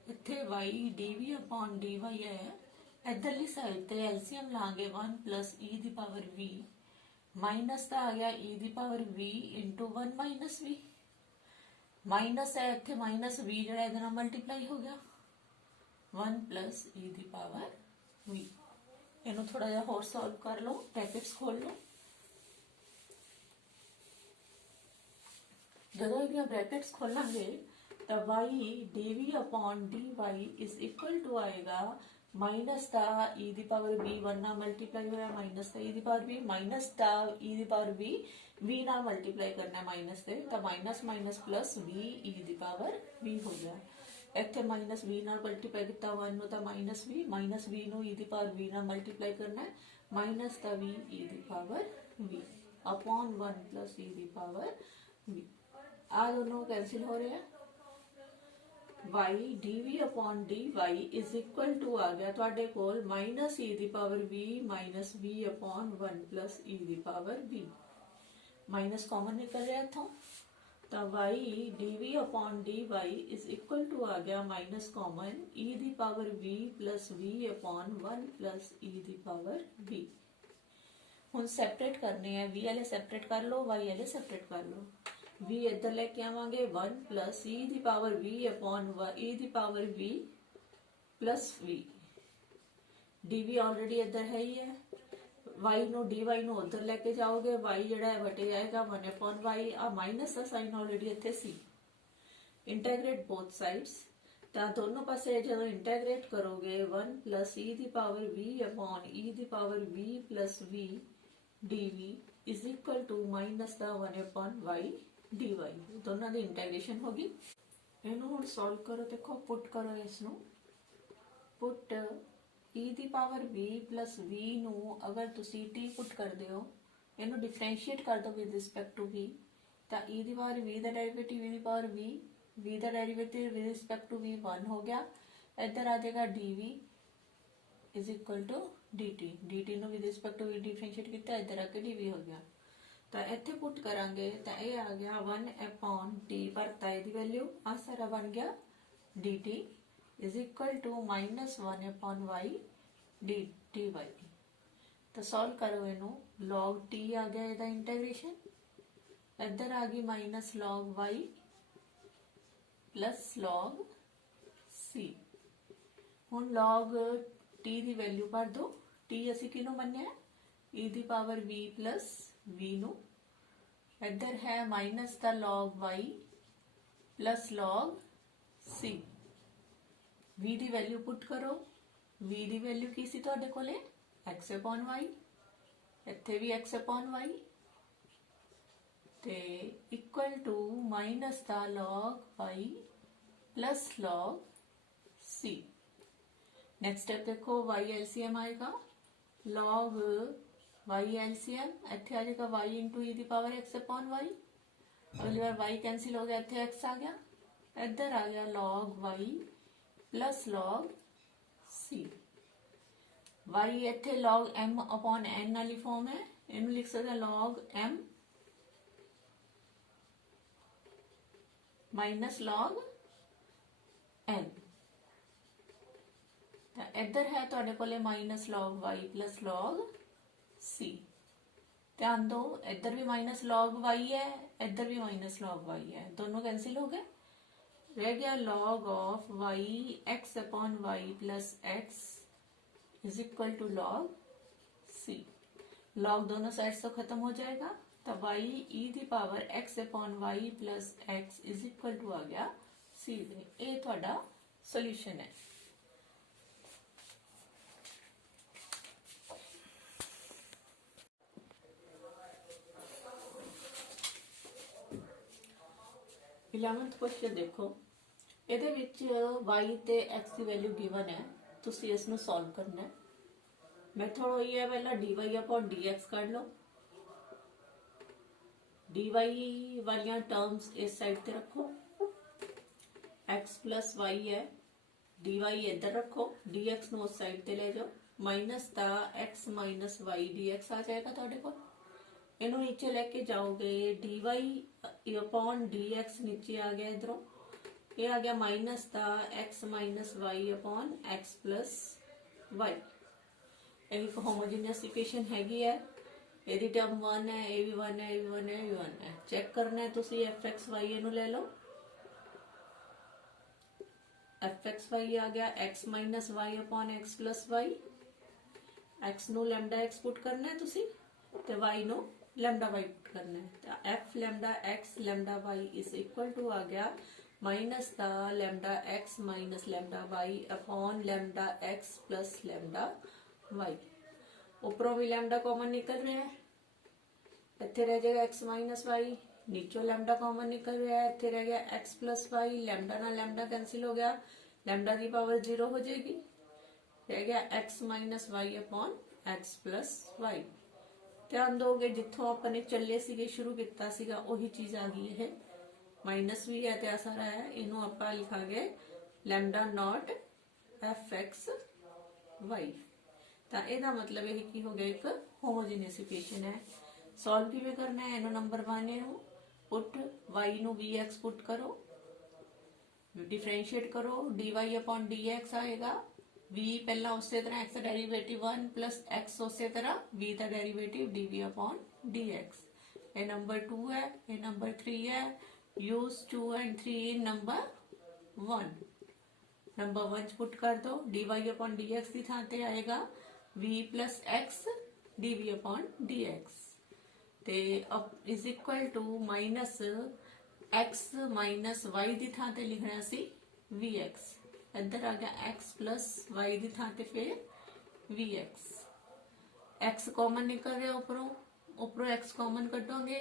इत्थे y dv अपॉन dy है, इधरली साइड ते एलसीएम लांगे 1 प्लस ई दी पावर v माइनस का आ गया ई दी power v into 1 minus v minus है इत्थे माइनस v जिहड़ा इहदे नाल मल्टीप्लाई हो गया 1 प्लस ई दी पावर v। इनू थोड़ा जिहा होर सॉल्व कर लो, ब्रैकेट्स खोल लो। जदों इहदियां ब्रैकेट्स खोलांगे तो y dv upon dy is equal to आएगा माइनस का ई दी पावर v 1 ना मल्टीप्लाई होया माइनस का ई दी पावर v माइनस का ई दी पावर v ना मल्टीप्लाई करना है माइनस से तो minus minus plus v e दी पावर v हो गया। इत्थे माइनस v ना मल्टीप्लाई किया 1 नो तो माइनस v नो ई दी पावर v ना मल्टीप्लाई करना है माइनस का v ई दी power v upon 1 plus e दी पावर v। आ दोनों कैंसिल हो रहे हैं y dv upon dy is equal to ਆ ਗਿਆ ਤੁਹਾਡੇ ਕੋਲ minus e ਦੀ power v minus v upon 1 plus e ਦੀ ਪਾਵਰ v minus common ਨਿਕਲ ਰਿਹਾ ਇੱਥੋਂ ਤਾਂ y dv upon dy is equal to ਆ ਗਿਆ minus common e ਦੀ power v plus v upon 1 plus e ਦੀ ਪਾਵਰ v ਹੁਣ ਸੈਪਰੇਟ ਕਰਨੇ ਆ v ਵਾਲੇ ਸੈਪਰੇਟ ਕਰ ਲਓ y ਵਾਲੇ ਸੈਪਰੇਟ ਕਰ ਲਓ v ਇੱਧਰ ਲੈ ਕੇ ਆਵਾਂਗੇ 1 plus e ਦੀ ਪਾਵਰ v upon e ਦੀ power v plus v dv already ਇੱਧਰ ਹੈ ਹੀ ਹੈ y ਨੂੰ dy ਨੂੰ ਉੱਧਰ ਲੈ ਕੇ ਜਾਓਗੇ y ਜਿਹੜਾ ਹੈ ਵਟੇ ਜਾਏਗਾ 1 upon y ਆ ਮਾਈਨਸ ਦਾ ਸਾਈਨ ਆਲਰੇਡੀ ਇੱਥੇ ਸੀ ਇੰਟੈਗ੍ਰੇਟ ਬੋਥ ਸਾਈਡਸ ਤਾਂ ਦੋਨੋਂ ਪਾਸੇ ਜਦੋਂ ਇੰਟੈਗ੍ਰੇਟ ਕਰੋਗੇ 1 plus e ਦੀ ਪਾਵਰ v upon e ਦੀ power v plus v dv is equal to minus the 1 upon y dy ਦੋਨਾਂ ਦੀ ਇੰਟੈਗ੍ਰੇਸ਼ਨ ਹੋ ਗਈ ਇਹਨੂੰ ਹੁਣ ਸੋਲਵ ਕਰੋ ਦੇਖੋ ਪੁੱਟ ਕਰੋ ਇਸ ਨੂੰ ਪੁੱਟ e ਦੀ ਪਾਵਰ v plus v ਨੂੰ ਅਗਰ ਤੁਸੀਂ t ਪੁੱਟ ਕਰਦੇ ਹੋ ਇਹਨੂੰ ਡਿਫਰੈਂਸ਼ੀਏਟ ਕਰ ਦੋ ਵਿਦ ਰਿਸਪੈਕਟ ਟੂ v ਤਾਂ e ਦੀ ਪਾਵਰ v ਦਾ ਡੈਰੀਵੇਟਿਵ e ਦੀ ਪਾਵਰ v ਦਾ derivative with respect to v 1 ਹੋ ਗਿਆ ਇੱਧਰ ਆ ਜਾਏਗਾ dv is equal to dt ਨੂੰ with respect to v differentiate ਕੀਤਾ ਇੱਧਰ ਆ ਕੇ dv ਹੋ ਗਿਆ ਤਾਂ ਇੱਥੇ ਪੁੱਟ ਕਰਾਂਗੇ ਤਾਂ ਇਹ ਆ ਗਿਆ 1 upon t ਭਰਤਾ ਇਹਦੀ ਵੈਲਿਊ ਆ ਸਾਰਾ ਬਣ ਗਿਆ dt is equal to minus 1 upon y dy ਤਾਂ ਸੋਲਵ ਕਰੋ ਇਹਨੂੰ log t ਆ ਗਿਆ ਇਹਦਾ ਇੰਟੀਗ੍ਰੇਸ਼ਨ ਇੱਧਰ ਆ ਗਈ minus log y plus log c ਹੁਣ log t ਦੀ ਵੈਲਿਊ ਭਰ ਦੋ t ਅਸੀਂ ਕਿਹਨੂੰ ਮੰਨਿਆ e ਦੀ ਪਾਵਰ v plus v ਨੂੰ ਇੱਧਰ ਹੈ ਮਾਈਨਸ ਦਾ log y plus log c v ਦੀ ਵੈਲਿਊ ਪੁੱਟ ਕਰੋ v ਦੀ ਵੈਲਿਊ ਕੀ ਸੀ ਤੁਹਾਡੇ ਕੋਲੇ x upon y ਇੱਥੇ ਵੀ x upon y ਤੇ ਇਕੁਅਲ ਟੂ ਮਾਈਨਸ ਦਾ log y plus log c next step देखो y LCM आएगा log y LCM ਇੱਥੇ ਆ ਜਾਏਗਾ y into e ਦੀ ਪਾਵਰ x upon y ਅਗਲੀ ਵਾਰ y कैंसिल हो गया ਇੱਥੇ x ਆ ਗਿਆ ਇੱਧਰ ਆ ਗਿਆ log y plus log c y ਇੱਥੇ log m upon n ਵਾਲੀ ਫਾਰਮ ਹੈ ਇਹਨੂੰ ਲਿਖ ਸਕਦੇ log m minus log n ਤਾਂ ਇੱਧਰ ਹੈ ਤੁਹਾਡੇ ਕੋਲੇ minus log y plus log c ਧਿਆਨ ਦਿਓ ਇੱਧਰ ਵੀ ਮਾਈਨਸ log y ਹੈ ਇੱਧਰ ਵੀ ਮਾਈਨਸ log y ਹੈ ਦੋਨੋਂ ਕੈਂਸਿਲ ਹੋ ਗਏ रह गया log of y x upon y plus x is equal to log c log दोनों साइड से खत्म हो जाएगा तो y e the power x upon y plus x is equal to आ गया c ये थोड़ा सॉल्यूशन है इलेवेंथ क्वेश्चन देखो ਇਹਦੇ ਵਿੱਚ y ਤੇ x ਦੀ ਵੈਲਿਊ ਗਿਵਨ ਹੈ ਤੁਸੀਂ ਇਸ ਨੂੰ ਸੋਲਵ ਕਰਨਾ ਹੈ ਮੈਥਡ ਹੋਈ ਹੈ ਪਹਿਲਾਂ dy dx ਕੱਢ ਲਓ dy ਵਾਲੀਆਂ ਟਰਮਸ ਇਸ ਸਾਈਡ ਤੇ ਰੱਖੋ x y ਹੈ dy ਇੱਧਰ ਰੱਖੋ dx ਨੂੰ ਉਸ ਸਾਈਡ ਤੇ ਲੈ ਜਾਓ ਮਾਈਨਸ ਦਾ x y dx ਆ ਜਾਏਗਾ ਤੁਹਾਡੇ ਕੋਲ ਇਹਨੂੰ ਨੀਚੇ ਲੈ ਕੇ ਜਾਓਗੇ dy dx ਨੀਚੇ ਆ ਗਿਆ ਇਧਰੋਂ ये आ गया माइनस का x minus y upon x plus y एक होमोजेनियस इक्वेशन हैगी है ਇਹਦੀ ਟਰਮ 1 ਹੈ ਇਹ ਵੀ 1 ਹੈ ਇਹ ਵੀ 1 ਹੈ ਇਹ ਵੀ 1 ਹੈ ਚੈੱਕ ਕਰਨਾ ਹੈ ਤੁਸੀਂ fxy ਇਹਨੂੰ ਲੈ ਲਓ fxy ਆ ਗਿਆ x minus y upon x plus y x ਨੂੰ ਲੈਮਡਾ x ਪੁੱਟ ਕਰਨਾ ਹੈ ਤੁਸੀਂ ਤੇ y ਨੂੰ ਲੈਮਡਾ y ਪੁੱਟ ਕਰਨਾ ਹੈ ਤਾਂ f lambda x lambda y is equal to ਆ ਗਿਆ माइनस का lambda x minus lambda y upon lambda x plus lambda y ऊपरों भी लैम्डा कॉमन निकल रहा है इतने रह जाएगा x माइनस y नीचों लैम्डा कॉमन निकल रहा है इतने रह गया x प्लस y लैम्डा ना लैम्डा कैंसिल हो गया लैम्डा की पावर 0 हो जाएगी रह गया x minus y upon x plus y ध्यान दोगे जिथों अपने चले सीगे शुरू किया सीगा वही चीज आ गई है माइनस भी है तो सारा है इनू आप लिखांगे ਲੈਮਡਾ ਨੋਟ fx y। ਤਾਂ ਇਹਦਾ ਮਤਲਬ ਇਹ ਕੀ ਹੋ ਗਿਆ, ਇੱਕ ਹੋਮੋਜੀਨੀਅਸ ਇਕੁਏਸ਼ਨ ਹੈ। ਸੋਲਵ ਕਿਵੇਂ ਕਰਨਾ ਹੈ, ਇਹਨੂੰ ਨੰਬਰ 1 ਨੂੰ ਪੁੱਟ y ਨੂੰ vx ਪੁੱਟ ਕरो, डिफरेंशिएट करो, dy अपॉन dx आएगा, v पहला उसी तरह x का डेरिवेटिव 1 प्लस x उसी तरह v का डेरिवेटिव dv अपॉन dx। ये नंबर 2 है, ये नंबर 3 है। Use 2 and 3 in number 1। Number 1 put कर दो, dy अपॉन dx की थां ते आएगा v plus x dv upon dx ते is equal to minus x minus y की थां ते लिखना सी vx, इधर आ गया x प्लस y की थां ते फिर vx। x कॉमन निकल रहा ऊपरों, ऊपरों x कॉमन कटोगे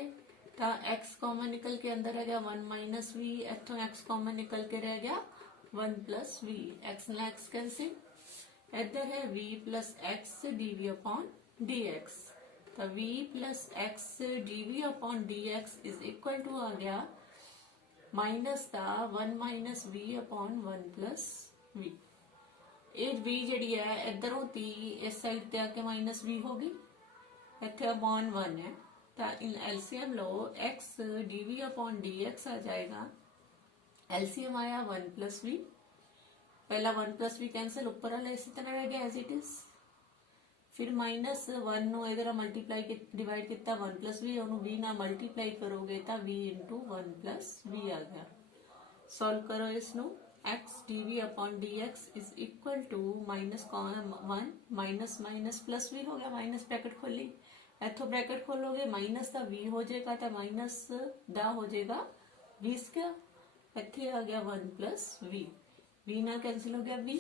तो x कॉमन निकल के अंदर आ गया 1 माइनस v, इथों x कॉमन निकल के रह गया 1 प्लस v, x ना x कैंसिल, इधर है v plus x dv upon dx। तो v plus x dv upon dx is equal to आ गया माइनस का 1 minus v upon 1 plus v। ये v जी है इधरों ती इस साइड ते आके माइनस v होगी, इतने अपॉन 1 है तो एलसीएम लो x dv अपॉन dx आ जाएगा। एलसीएम आया 1 प्लस v, पहला 1 प्लस v कैंसिल, ऊपर वाला इसी तरह रह गया एज इट इज। फिर माइनस 1 नो इधर मल्टीप्लाई डिवाइड किया 1 प्लस v, v ना मल्टीप्लाई करोगे तो v इंटू 1 प्लस v आ गया। सॉल्व करो इसनू, x dv upon dx is equal to minus 1 minus minus plus v हो गया, माइनस ब्रैकेट खोली, इथों ब्रैकेट खोलोगे माइनस का v हो जाएगा तो माइनस दा हो जाएगा v स्क्वायर, इथे आ गया 1 प्लस v ना कैंसिल हो गया v।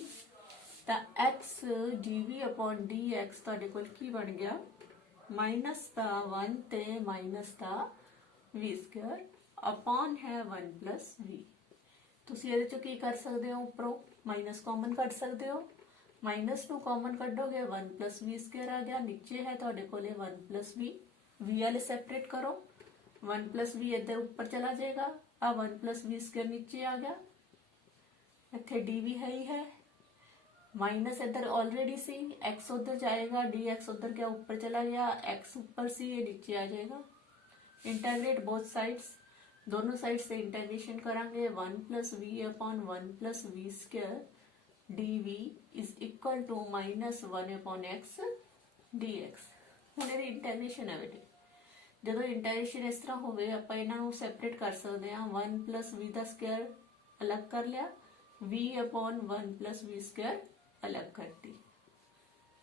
तो x dv अपॉन dx ਤੁਹਾਡੇ ਕੋਲ ਕੀ ਬਣ ਗਿਆ, माइनस का 1 ते माइनस का v स्क्वायर अपॉन है 1 प्लस v। ਤੁਸੀਂ ਇਹਦੇ ਚੋਂ ਕੀ ਕਰ ਸਕਦੇ ਹੋ, ਉੱਪਰੋਂ ਮਾਈਨਸ ਕਾਮਨ ਕੱਢ ਸਕਦੇ ਹੋ, ਮਾਈਨਸ ਨੂੰ ਕਾਮਨ ਕੱਢੋਗੇ 1 प्लस v स्क्वायर आ गया, नीचे है ਤੁਹਾਡੇ ਕੋਲੇ 1 प्लस v, v वाले सेपरेट करो, 1 प्लस v इधर ऊपर चला जाएगा, आ 1 प्लस v स्क्वायर नीचे आ गया, इतने dv है ही है, माइनस इधर ऑलरेडी सी, x उधर जाएगा, dx उधर क्या ऊपर चला गया, x ऊपर सी ये नीचे आ जाएगा। इंटीग्रेट बोथ साइड्स, दोनों साइड से इंटीग्रेशन करांगे 1 plus v upon 1 plus v square dv is equal to minus 1 upon x dx। ਹੁਣ ਇਹਦੀ ਇੰਟੀਗ੍ਰੇਸ਼ਨ ਹੈ ਬੇਟੇ, ਜਦੋਂ ਇੰਟੀਗ੍ਰੇਸ਼ਨ ਇਸ ਤਰ੍ਹਾਂ ਹੋਵੇ ਆਪਾਂ ਇਹਨਾਂ ਨੂੰ ਸੈਪਰੇਟ ਕਰ ਸਕਦੇ ਹਾਂ, 1 प्लस v ਦਾ ਸਕੁਅਰ ਅਲੱਗ ਕਰ ਲਿਆ, v upon 1 plus v square अलग करती,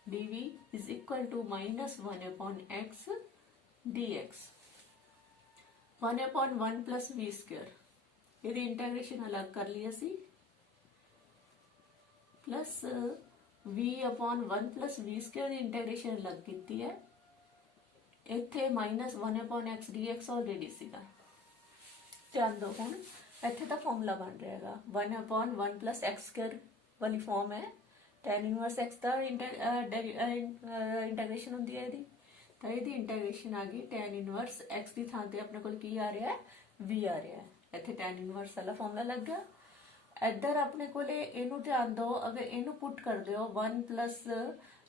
dv is equal to minus 1 upon x dx। 1 upon 1 plus v square यदि इंटीग्रेशन अलग कर लिया सी, plus v upon 1 plus v square integration अलग की है, इत्थे minus 1 upon x dx already सीगा। ध्यान दो हुण इत्थे तां फॉर्मूला बन रहेगा 1 अपॉन 1 प्लस x स्क्वायर वाली फॉर्म है, tan इनवर्स x का इंटीग्रेशन होंदी है ਇਹਦੀ, ਤਾਂ ਇਹਦੀ ਇੰਟੀਗ੍ਰੇਸ਼ਨ ਆ ਗਈ tan ਇਨਵਰਸ x ਦੀ ਥਾਂ ਤੇ ਆਪਣੇ ਕੋਲ ਕੀ ਆ ਰਿਹਾ ਹੈ v ਆ ਰਿਹਾ ਹੈ, ਇੱਥੇ tan ਇਨਵਰਸ ਵਾਲਾ ਫਾਰਮੂਲਾ ਲੱਗ ਗਿਆ। ਇੱਧਰ ਆਪਣੇ ਕੋਲੇ ਇਹਨੂੰ ਧਿਆਨ ਦਿਓ, ਅਗਰ ਇਹਨੂੰ ਪੁੱਟ ਕਰਦੇ ਹੋ 1 प्लस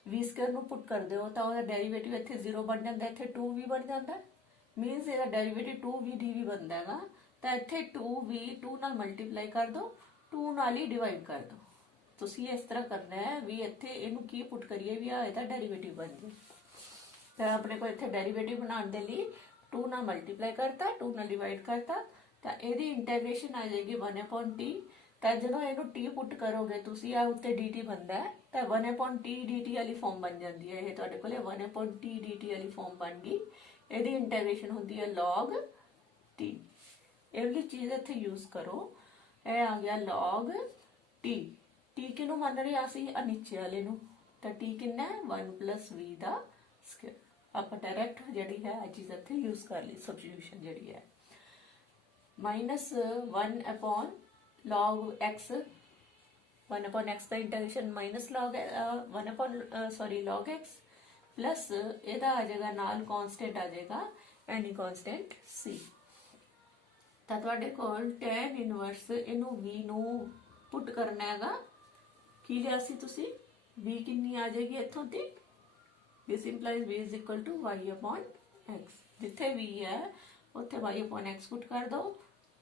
v स्क्वायर ਨੂੰ ਪੁੱਟ ਕਰਦੇ ਹੋ ਤਾਂ ਉਹਦਾ ਡੈਰੀਵੇਟਿਵ ਇੱਥੇ 0 ਬਣ ਜਾਂਦਾ, ਇੱਥੇ 2v ਬਣ ਜਾਂਦਾ, ਮੀਨਸ ਇਹਦਾ ਡੈਰੀਵੇਟਿਵ 2v dv ਬਣਦਾ ਹੈਗਾ, ਤਾਂ ਇੱਥੇ 2v 2 ਨਾਲ ਮਲਟੀਪਲਾਈ ਕਰ ਦਿਓ, 2 ਨਾਲ ਹੀ ਡਿਵਾਈਡ ਕਰ ਦਿਓ। ਤੁਸੀਂ ਇਸ ਤਰ੍ਹਾਂ ਕਰਨਾ ਹੈ ਵੀ ਇੱਥੇ ਇਹਨੂੰ ਕੀ ਪੁੱਟ ਕਰੀਏ ਵੀ ਆ ਇਹਦਾ ਡੈਰੀਵੇਟਿਵ ਬਣ ਜੇ, ਤਾਂ ਆਪਣੇ ਕੋਲ ਇੱਥੇ ਡੈਰੀਵੇਟਿਵ ਬਣਾਉਣ ਦੇ ਲਈ 2 ਨਾਲ ਮਲਟੀਪਲਾਈ ਕਰਤਾ, 2 ਨਾਲ ਡਿਵਾਈਡ ਕਰਤਾ, ਤਾਂ ਇਹਦੀ ਇੰਟੀਗ੍ਰੇਸ਼ਨ ਆ ਜਾਏਗੀ 1 अपॉन t। ਤਾਂ ਜਦੋਂ ਇਹਨੂੰ t ਪੁੱਟ ਕਰੋਗੇ ਤੁਸੀਂ ਆ ਉੱਤੇ dt ਬਣਦਾ ਹੈ, ਤਾਂ 1 अपॉन t dt ਵਾਲੀ ਫਾਰਮ ਬਣ ਜਾਂਦੀ ਹੈ, ਇਹ ਤੁਹਾਡੇ ਕੋਲੇ 1 अपॉन t dt ਵਾਲੀ ਫਾਰਮ ਬਣ ਗਈ। ਇਹਦੀ ਇੰਟੀਗ੍ਰੇਸ਼ਨ ਹੁੰਦੀ ਹੈ log t, ਇਹ ਵਾਲੀ ਚੀਜ਼ ਇੱਥੇ ਯੂਜ਼ ਕਰੋ, ਇਹ ਆ ਗਿਆ log t। टी किनू मान रहे सी नीचे वाले नू, तो टी किन्ना है 1 प्लस v दा स्क्वायर, आप डायरैक्ट जी है चीज़ इत्थे यूज कर ली, सबस्टिट्यूशन जी है minus 1 upon log x, 1 upon x का integration minus log 1 upon log x plus ਇਹਦਾ ਆ ਜਾਏਗਾ ਨਾਲ कांस्टेंट आ जाएगा एनी कांस्टेंट c। ਤਾਂ ਤੁਹਾਡੇ ਕੋਲ tan ਇਨਵਰਸ ਇਹਨੂੰ v ਨੂੰ पुट करना हैगा की लिया सी तुसी v कितनी आ जाएगी इत्थों दी this implies v is equal to y upon x जिथे v है उत्थे y अपॉन x पुट कर दो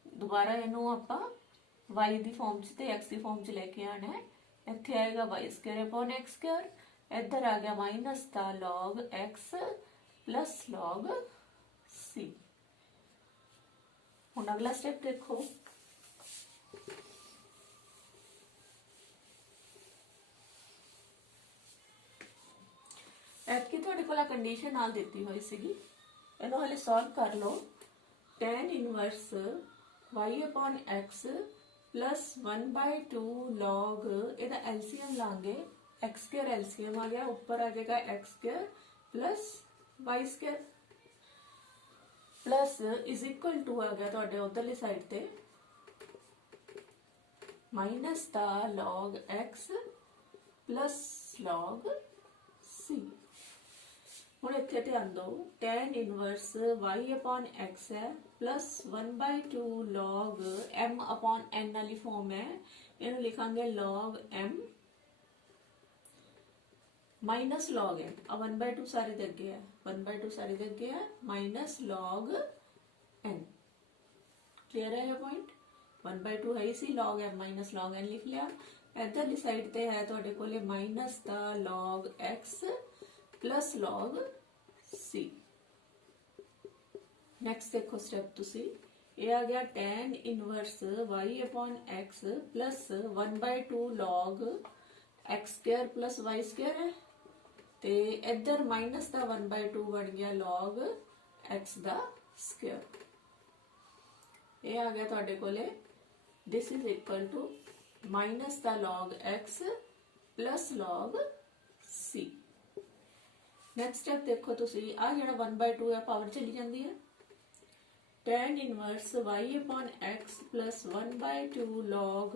दोबारा इनू आपां y दी फॉर्म च ते x दी फॉर्म च लेके आना है इत्थे आएगा y square upon x square इधर आ गया माइनस का log x plus log c। हुण अगला स्टेप देखो ऐतकी तुहाडे कोल कंडीशन नाल दित्ती हुई सीगी इहनूं हले सॉल्व कर लो tan inverse y upon x plus 1/2 log इहदा एलसीएम लांगे x स्क्वायर एलसीएम आ गया ऊपर आ जाएगा x square plus y square plus is equal to आ गया तुहाडे उधरली साइड ते माइनस का log x plus log c। ਹੁਣ ਇੱਥੇ ਧਿਆਨ ਦਿਓ tan inverse y upon x है plus 1/2 log m upon n वाली फॉर्म है ਇਹਨੂੰ ਲਿਖਾਂਗੇ log m minus log m अब 1/2 सारे दे अगे है 1/2 सारे दे अगे है माइनस log n क्लियर है ये पॉइंट 1/2 है इसी log m minus log n लिख लिया इधरली साइड ते है ਤੁਹਾਡੇ ਕੋਲੇ माइनस का log x plus log c। Next देखो स्टेप तुसी ये आ गया tan inverse y upon x plus 1/2 log x square plus y square है ते इधर माइनस का 1/2 बन गया log x दा स्क्वायर ये आ गया तुहाडे कोले this is equal to minus का log x plus log c। Next step देखो तुसी आ जेड़ा 1/2 है पावर चली जाती है tan inverse y upon x plus 1/2 log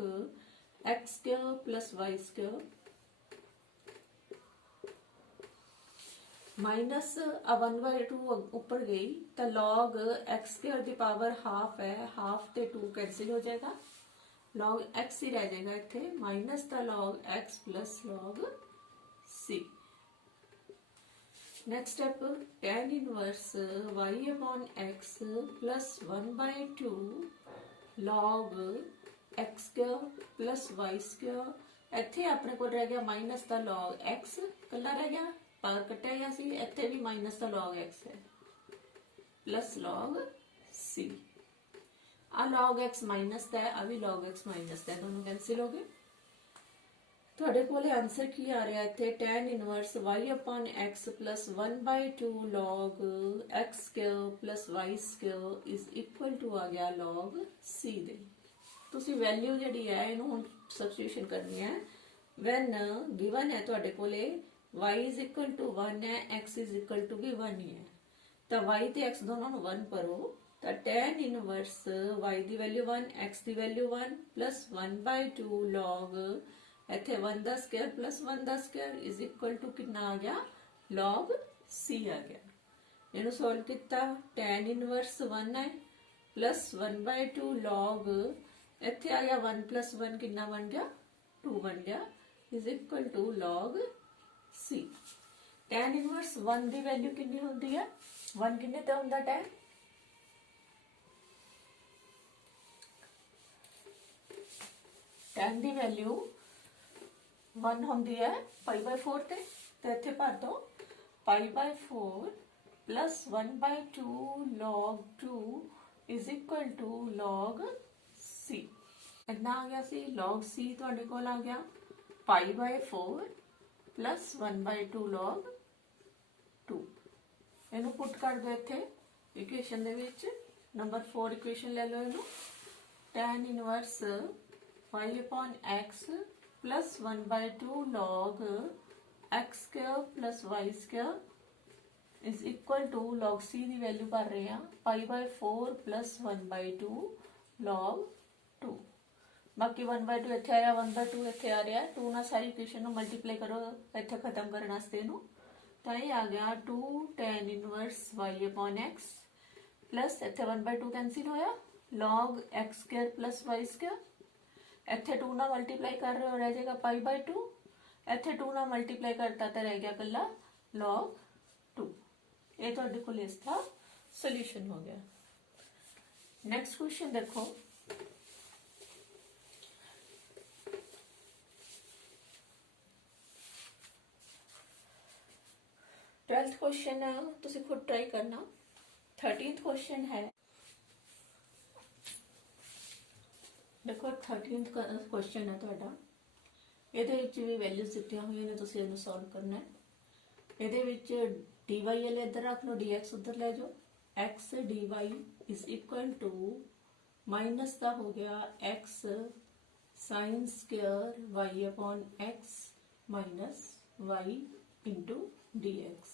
x square plus y square minus 1/2 ऊपर गई तो log x स्क्वायर की पावर हाफ है हाफ ते 2 कैंसिल हो जाएगा log x ही रह जाएगा इत्थे माइनस का log x plus log c। Next step tan inverse y upon x plus 1/2 log x square plus y square इत्थे अपने को रह गया माइनस का log x कला रह गया पावर कटिया गया सी इत्थे भी माइनस का log x है प्लस log c आ log x माइनस का है आ भी log x माइनस का है दोनों कैंसिल हो गए ਤੁਹਾਡੇ ਕੋਲੇ ਆਨਸਰ ਕੀ ਆ ਰਿਹਾ ਇੱਥੇ tan inverse y upon x plus 1/2 log x square plus y square is equal to ਆ ਗਿਆ log c ਦੇ ਤੁਸੀਂ ਵੈਲਿਊ ਜਿਹੜੀ ਹੈ ਇਹਨੂੰ ਹੁਣ ਸਬਸਟੀਟਿਊਸ਼ਨ ਕਰਨੀ ਹੈ when given ਹੈ ਤੁਹਾਡੇ ਕੋਲੇ y is equal to 1 ਹੈ x is equal to भी 1 ही है ਤਾਂ y ਤੇ x ਦੋਨੋਂ ਨੂੰ 1 ਕਰੋ ਤਾਂ tan ਇਨਵਰਸ y ਦੀ ਵੈਲਿਊ 1 x ਦੀ ਵੈਲਿਊ 1 plus 1/2 log इत्थे 1 का स्क्वायर प्लस 1 का स्क्वायर इज इक्वल टू कितना आ गया log c आ गया इन्हें सॉल्व किया tan इनवर्स 1 है प्लस 1/2 log इत्थे आ गया 1 प्लस 1 कितना बन गया 2 बन गया is equal to log c। tan inverse 1 की वैल्यू कितनी होती है 1 कितने ते होंदा tan tan की वैल्यू 1 होंदी है π/4 ते इत्थे भर दो π/4 plus 1/2 log 2 is equal to log c इतना आ गया सी log c तुहाडे कोल आ गया π/4 प्लस 1/2 log 2 इनू पुट कर दो इत्थे इक्वेशन दे विच नंबर 4 इक्वेशन ले लो इनू tan inverse y upon x plus 1/2 log x square plus y square is equal to log c की वैल्यू कर रहे हैं π/4 प्लस 1/2 log 2 बाकी 1/2 इत्थे आया 1/2 इत्थे आ रहा 2 ना सारी इक्वेशन मल्टीप्लाई करो इत्थे खत्म करने वास्ते इनू तो ये आ गया 2 tan inverse y upon x plus इत्थे 1/2 कैंसिल होया log x square plus y square ਇੱਥੇ 2 ਨਾਲ ਮਲਟੀਪਲਾਈ ਕਰ ਰਹੇ ਹੋ ਰਹਿ ਜਾਏਗਾ π/2, ਇੱਥੇ 2 ਨਾਲ ਮਲਟੀਪਲਾਈ ਕਰਤਾ ਤਾਂ ਰਹਿ ਗਿਆ ਇਕੱਲਾ log 2। ਇਹ ਤੁਹਾਡੇ ਕੋਲ ਇਸ ਦਾ ਸੋਲੂਸ਼ਨ ਹੋ ਗਿਆ। ਨੈਕਸਟ ਕੁਐਸਚਨ ਦੇਖੋ, ट्वेल्थ क्वेश्चन तुसी खुद ट्राई करना। 13th क्वेश्चन है, देखो 13th क्वेश्चन है ਤੁਹਾਡਾ, ਇਹਦੇ ਵਿੱਚ ਵੀ ਵੈਲਿਊਜ਼ ਦਿੱਤੀਆਂ ਹੋਈਆਂ ਨੇ, ਤੁਸੀਂ ਇਹਨੂੰ ਸੋਲਵ ਕਰਨਾ ਹੈ। ਇਹਦੇ ਵਿੱਚ dy ਵਾਲੇ ਇੱਧਰ ਰੱਖ ਲਓ, dx ਉੱਧਰ ਲੈ ਜਾਓ। x dy is equal to minus ਦਾ ਹੋ ਗਿਆ x sin square y upon x minus y into dx।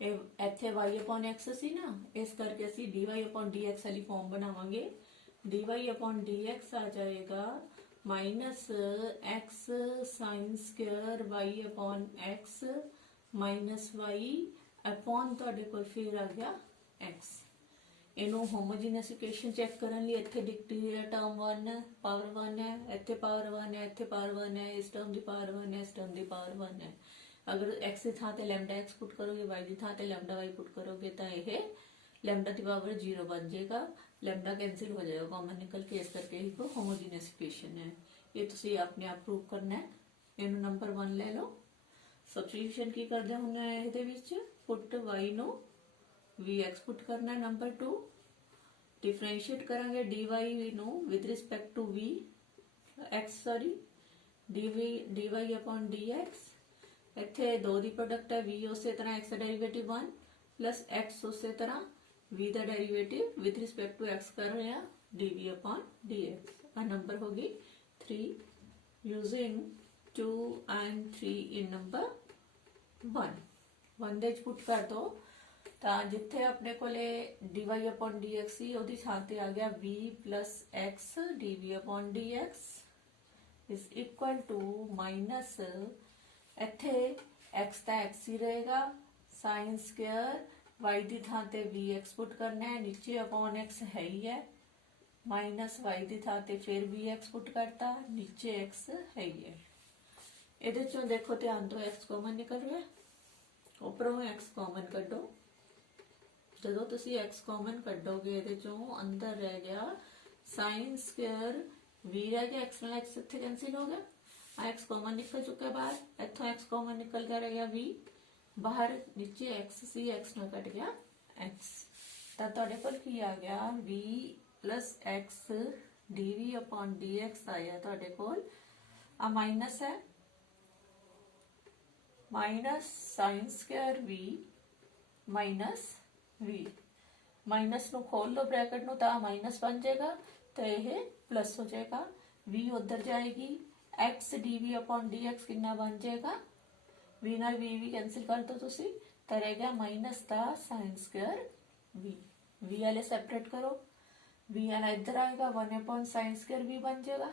ਇੱਥੇ y upon x ਸੀ ਨਾ, ਇਸ ਕਰਕੇ ਅਸੀਂ dy upon dx वाली फॉर्म बनावांगे। dy upon dx आ जाएगा minus x sin square y upon x minus y upon ਤੁਹਾਡੇ ਕੋਲ ਫਿਰ ਆ ਗਿਆ x। ਇਹਨੂੰ ਹੋਮੋਜੀਨਸ ਇਕੁਏਸ਼ਨ ਚੈੱਕ ਕਰਨ ਲਈ ਇੱਥੇ ਦਿੱਤੀ ਹੈ ਟਰਮ 1 ਪਾਵਰ 1 ਹੈ, ਇੱਥੇ ਪਾਵਰ 1 ਹੈ, ਇੱਥੇ ਪਾਵਰ 1 ਹੈ, ਇਸ ਟਰਮ ਦੀ ਪਾਵਰ 1 ਹੈ, ਇਸ ਟਰਮ ਦੀ ਪਾਵਰ 1 ਹੈ। अगर x की थां ते लैम्डा x पुट करोगे, y की थां ते लैम्डा y पुट करोगे तो यह लैम्डा की पावर 0 बन जाएगा, लैम्डा कैंसिल हो जाएगा कॉमन निकल के, इस करके ही होमोजीनियस इक्वेशन है। ये तुसी अपने आप प्रूव करना है। इनू नंबर 1 ले लो, सबस्टिट्यूशन की करदे हुंदे आ इहदे विच, put y no vx put करना है। नंबर 2 डिफरेंशिएट करांगे dy no with respect to v x sorry dy upon dx। ਇੱਥੇ 2 ਦੀ ਪ੍ਰੋਡਕਟ ਹੈ, v ਉਸੇ ਤਰ੍ਹਾਂ x ਦਾ ਡੈਰੀਵੇਟਿਵ 1 ਪਲਸ x ਉਸੇ ਤਰ੍ਹਾਂ v ਦਾ derivative with respect to x ਕਰ ਰਹੇ ਆ dv upon dx। ਆ ਨੰਬਰ ਹੋ ਗਈ 3 ਯੂਜ਼ਿੰਗ 2 and 3 in number 1 ਦੇ ਵਿੱਚ ਪੁੱਟ ਕਰ ਦੋ ਤਾਂ ਜਿੱਥੇ ਆਪਣੇ ਕੋਲੇ dy upon dx ਸੀ ਉਹਦੀ ਥਾਂ ਤੇ ਆ ਗਿਆ v plus x dv upon dx is equal to minus ਇੱਥੇ x ਤਾਂ x ही रहेगा, साइन स्क्वायर y ਦੀ ਥਾਂ ਤੇ vx ਪੁੱਟ ਕਰਨਾ ਹੈ, नीचे अपॉन x है ही है, माइनस y ਦੀ ਥਾਂ ਤੇ ਫਿਰ vx ਪੁੱਟ करता, नीचे x है ही है। ਇਹਦੇ ਚੋਂ ਦੇਖੋ ਧਿਆਨ ਦਿਓ x ਕਾਮਨ ਨਿਕਲ ਰਿਹਾ, ਉੱਪਰੋਂ x ਕਾਮਨ ਕੱਢੋ। ਜਦੋਂ ਤੁਸੀਂ x ਕਾਮਨ ਕੱਢੋਗੇ ਇਹਦੇ ਚੋਂ ਅੰਦਰ ਰਹਿ ਗਿਆ साइन स्क्वायर v ਰਹਿ ਗਿਆ, x ਨਾਲ x ਇੱਥੇ ਕੈਂसिल हो गया, x कॉमन निकल चुका है बाहर, इथों x कॉमन निकल गया रह गया v बाहर, नीचे x सी x ना कट गया x, तो तुहाडे कोल की आ गया v plus x dv upon dx आया तुहाडे कोल। आ माइनस है, minus sign square v minus v, minus नु खोल लो ब्रैकेट नु तो माइनस बन जाएगा, तो यह प्लस हो जाएगा, v उधर जाएगी, x dv अपॉन dx कितना बन जाएगा, v नाल v भी कैंसिल कर दो तुसी, तो रह गया माइनस का साइन स्क्वायर v। v वाले सेपरेट करो, v वाला इधर आएगा 1 अपॉन साइन स्क्वायर v बन जाएगा।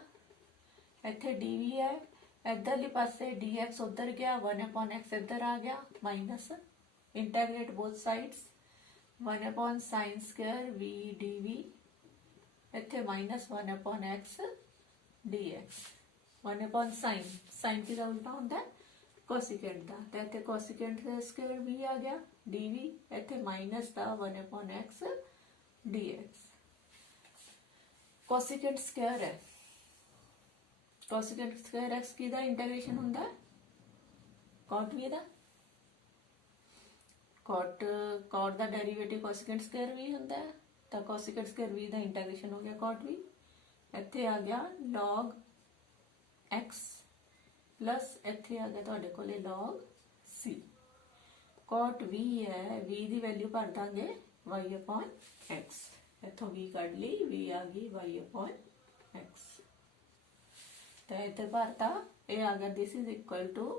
इत्थे dv है, इधरली पासे dx उधर गया, 1 अपॉन x इधर आ गया, minus integrate both sides 1 upon sine square v dv, इत्थे minus 1 upon x dx। 1 upon sine, sine की उल्टा होता है कोसिकेंट का, तो इतने कोसिकेंट का स्क्वायर भी आ गया dv, इतने माइनस का 1 upon x dx। Cosecant square है, कोसिकेंट स्क्वायर x की दा इंटीग्रेशन होता है कॉट v दा, कॉट दा डेरिवेटिव कोसिकेंट स्क्वायर v होता है, तो कोसिकेंट स्क्वायर v दा इंटीग्रेशन हो गया कॉट v, इतने आ गया log x प्लस इत्थे आ गया तुहाडे कोले log c। कॉट v है, v की वैल्यू भर देंगे y अपॉन x, इथों v कढ़ ली, v आ गई y अपॉन x, तो इधर भरता ये आ गया, this is equal to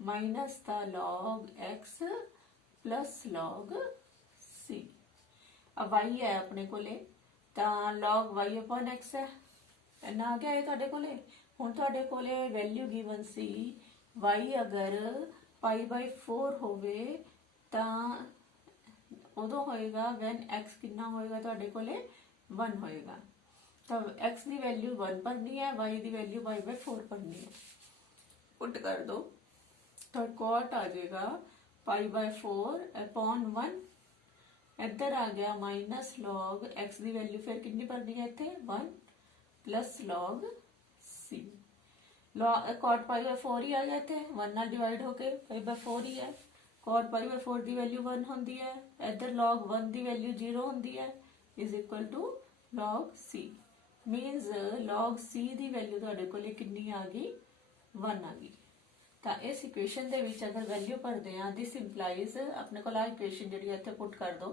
minus का log x plus log c। अब y है अपने कोले, तो log y अपॉन x है, इन्ना आ गया ये तुहाडे कोले। हुण तुहाडे कोले वैल्यू गिवन सी y अगर π/4 होवे तां उदों होएगा वैन x कितना होएगा तुहाडे कोले 1 होएगा। तो x की वैल्यू 1 भरनी है, y की वैल्यू y/4 भरनी है। पुट कर दो तो कॉट आ जाएगा π/4 अपॉन 1, इधर आ गया माइनस लॉग x की वैल्यू फिर कितनी भरनी है इतने 1 प्लस लॉग c। कॉट π/4 ही आ जाते हैं, 1 नाल डिवाइड होके π/4 ही है। कॉट π/4 की वैल्यू 1 होंगी है, इधर लॉग 1 की वैल्यू 0 होंगी है, is equal to log c। Minus log c की वैल्यू तुहाडे कोल कितनी आ गई 1 आ गई। तो इस इक्वेशन दे विच अगर वैल्यू भरते हैं, दिस इंप्लाइज अपने को इक्वेशन जी इतने पुट कर दो,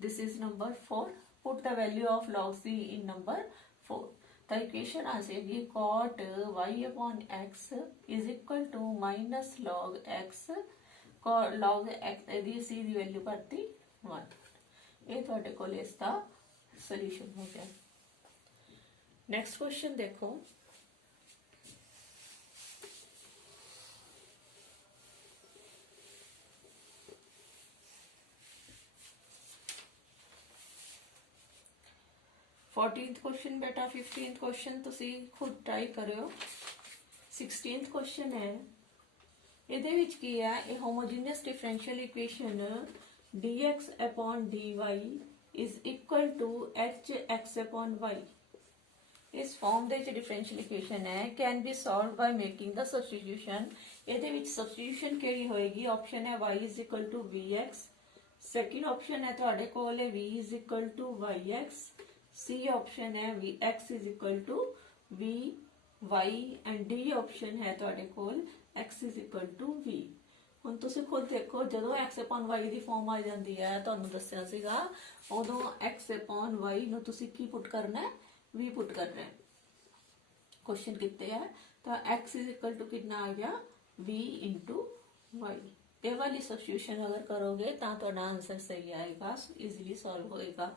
this is number 4, put the value of log c in number 4। तो इक्वेशन आ जाएगी cot y upon x is equal to minus log x, log x c की वैल्यू भरती 1। ये तुहाडे कोल इसका सोल्यूशन हो गया। नेक्स्ट क्वेश्चन देखो, फोर्टीनथ क्वेश्चन बेटा, 15th क्वेश्चन तुसी खुद ट्राई करो। 16th क्वेश्चन है, ਇਹਦੇ ਵਿੱਚ ਕੀ ਹੈ, ਇਹ homogeneous differential equation dx upon dy is equal to hx upon y ਇਸ ਫਾਰਮ ਦੇ ਵਿੱਚ ਡਿਫਰੈਂਸ਼ੀਅਲ ਇਕੁਏਸ਼ਨ ਹੈ, can be solved by making the substitution. ਇਹਦੇ ਵਿੱਚ ਸਬਸਟੀਟਿਊਸ਼ਨ ਕਿਹੜੀ ਹੋਏਗੀ? ਆਪਸ਼ਨ ਹੈ y is equal to vx, second option ਹੈ ਤੁਹਾਡੇ ਕੋਲ v is equal to yx, C option है v x is equal to v y and D option है ਤੁਹਾਡੇ ਕੋਲ x is equal to v। ਹੁਣ ਤੁਸੀਂ ਖੁਦ ਦੇਖੋ, ਜਦੋਂ x upon y ਦੀ ਫਾਰਮ ਆ ਜਾਂਦੀ ਹੈ, ਤੁਹਾਨੂੰ ਦੱਸਿਆ ਸੀਗਾ, ਉਦੋਂ x upon y ਨੂੰ ਤੁਸੀਂ ਕੀ ਪੁੱਟ ਕਰਨਾ ਹੈ? v ਪੁੱਟ ਕਰਨਾ ਹੈ। क्वेश्चन कितने है तो x is equal to कितना आ गया v into y। ये वाली सब्स्टिट्यूशन अगर करोगे तो ਤੁਹਾਡਾ आंसर सही आएगा, इजीली सॉल्व होएगा।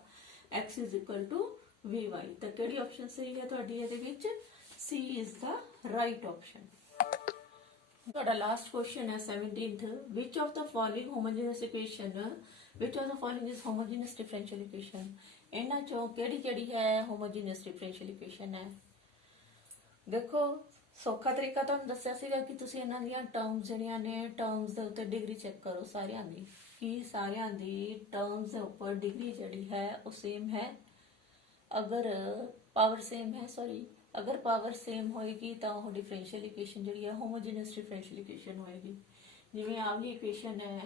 x is equal to vy, तो ਕਿਹੜੀ ऑप्शन सही है ਤੁਹਾਡੀ ਇਹਦੇ ਵਿੱਚ? C is the right option। ਤੁਹਾਡਾ लास्ट क्वेश्चन है 17th, which of the following homogeneous equation, which of the following is homogeneous differential equation? ਇਹਨਾਂ ਚੋਂ ਕਿਹੜੀ ਕਿਹੜੀ ਹੈ homogeneous differential equation ਹੈ? ਦੇਖੋ ਸੌਖਾ ਤਰੀਕਾ ਤੁਹਾਨੂੰ ਦੱਸਿਆ ਸੀਗਾ ਕਿ ਤੁਸੀਂ ਇਹਨਾਂ ਦੀਆਂ ਟਰਮਸ ਜਿਹੜੀਆਂ ਨੇ, ਟਰਮਸ ਦੇ ਉੱਤੇ ਡਿਗਰੀ ਚੈੱਕ ਕਰੋ ਸਾਰਿਆਂ ਦੀ, ਕਿ ਸਾਰਿਆਂ ਦੀ ਟਰਮਸ ਦੇ ਉੱਪਰ ਡਿਗਰੀ ਜਿਹੜੀ ਹੈ ਉਹ ਸੇਮ ਹੈ। ਅਗਰ ਪਾਵਰ ਸੇਮ ਹੈ, ਸੌਰੀ, ਅਗਰ ਪਾਵਰ ਸੇਮ ਹੋਏਗੀ ਤਾਂ ਉਹ ਡਿਫਰੈਂਸ਼ੀਅਲ ਇਕੁਏਸ਼ਨ ਜਿਹੜੀ ਹੈ ਹੋਮੋਜੀਨੀਅਸ ਡਿਫਰੈਂਸ਼ੀਅਲ ਇਕੁਏਸ਼ਨ ਹੋਏਗੀ। ਜਿਵੇਂ ਆਹ ਵਾਲੀ ਇਕੁਏਸ਼ਨ ਹੈ,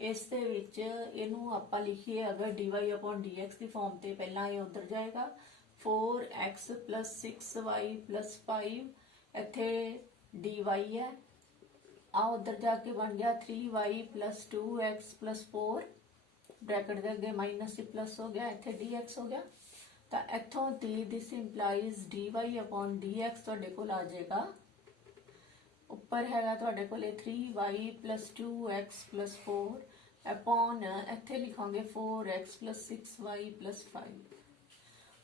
ਇਸ ਦੇ ਵਿੱਚ ਇਹਨੂੰ ਆਪਾਂ ਲਿਖੀਏ ਅਗਰ dy upon dx ਦੀ ਫਾਰਮ ਤੇ, ਪਹਿਲਾਂ ਇਹ ਉੱਧਰ ਜਾਏਗਾ 4x plus 6y plus 5, ਇੱਥੇ dy ਹੈ, ਆ ਉਧਰ ਜਾ ਕੇ ਬਣ ਗਿਆ 3y plus 2x plus 4, bracket ਦੇ ਅੱਗੇ ਮਾਈਨਸ ਸੀ ਪਲਸ ਹੋ ਗਿਆ, ਇੱਥੇ dx ਹੋ ਗਿਆ। ਤਾਂ ਇੱਥੋਂ ਦੀ ਦਿਸ ਇੰਪਲਾਈਜ਼ dy upon dx ਤੁਹਾਡੇ ਕੋਲ ਆ ਜਾਏਗਾ, ਉੱਪਰ ਹੈਗਾ ਤੁਹਾਡੇ ਕੋਲ 3y plus 2x plus 4 upon ਇੱਥੇ ਲਿਖਾਂਗੇ 4x plus 6y plus 5।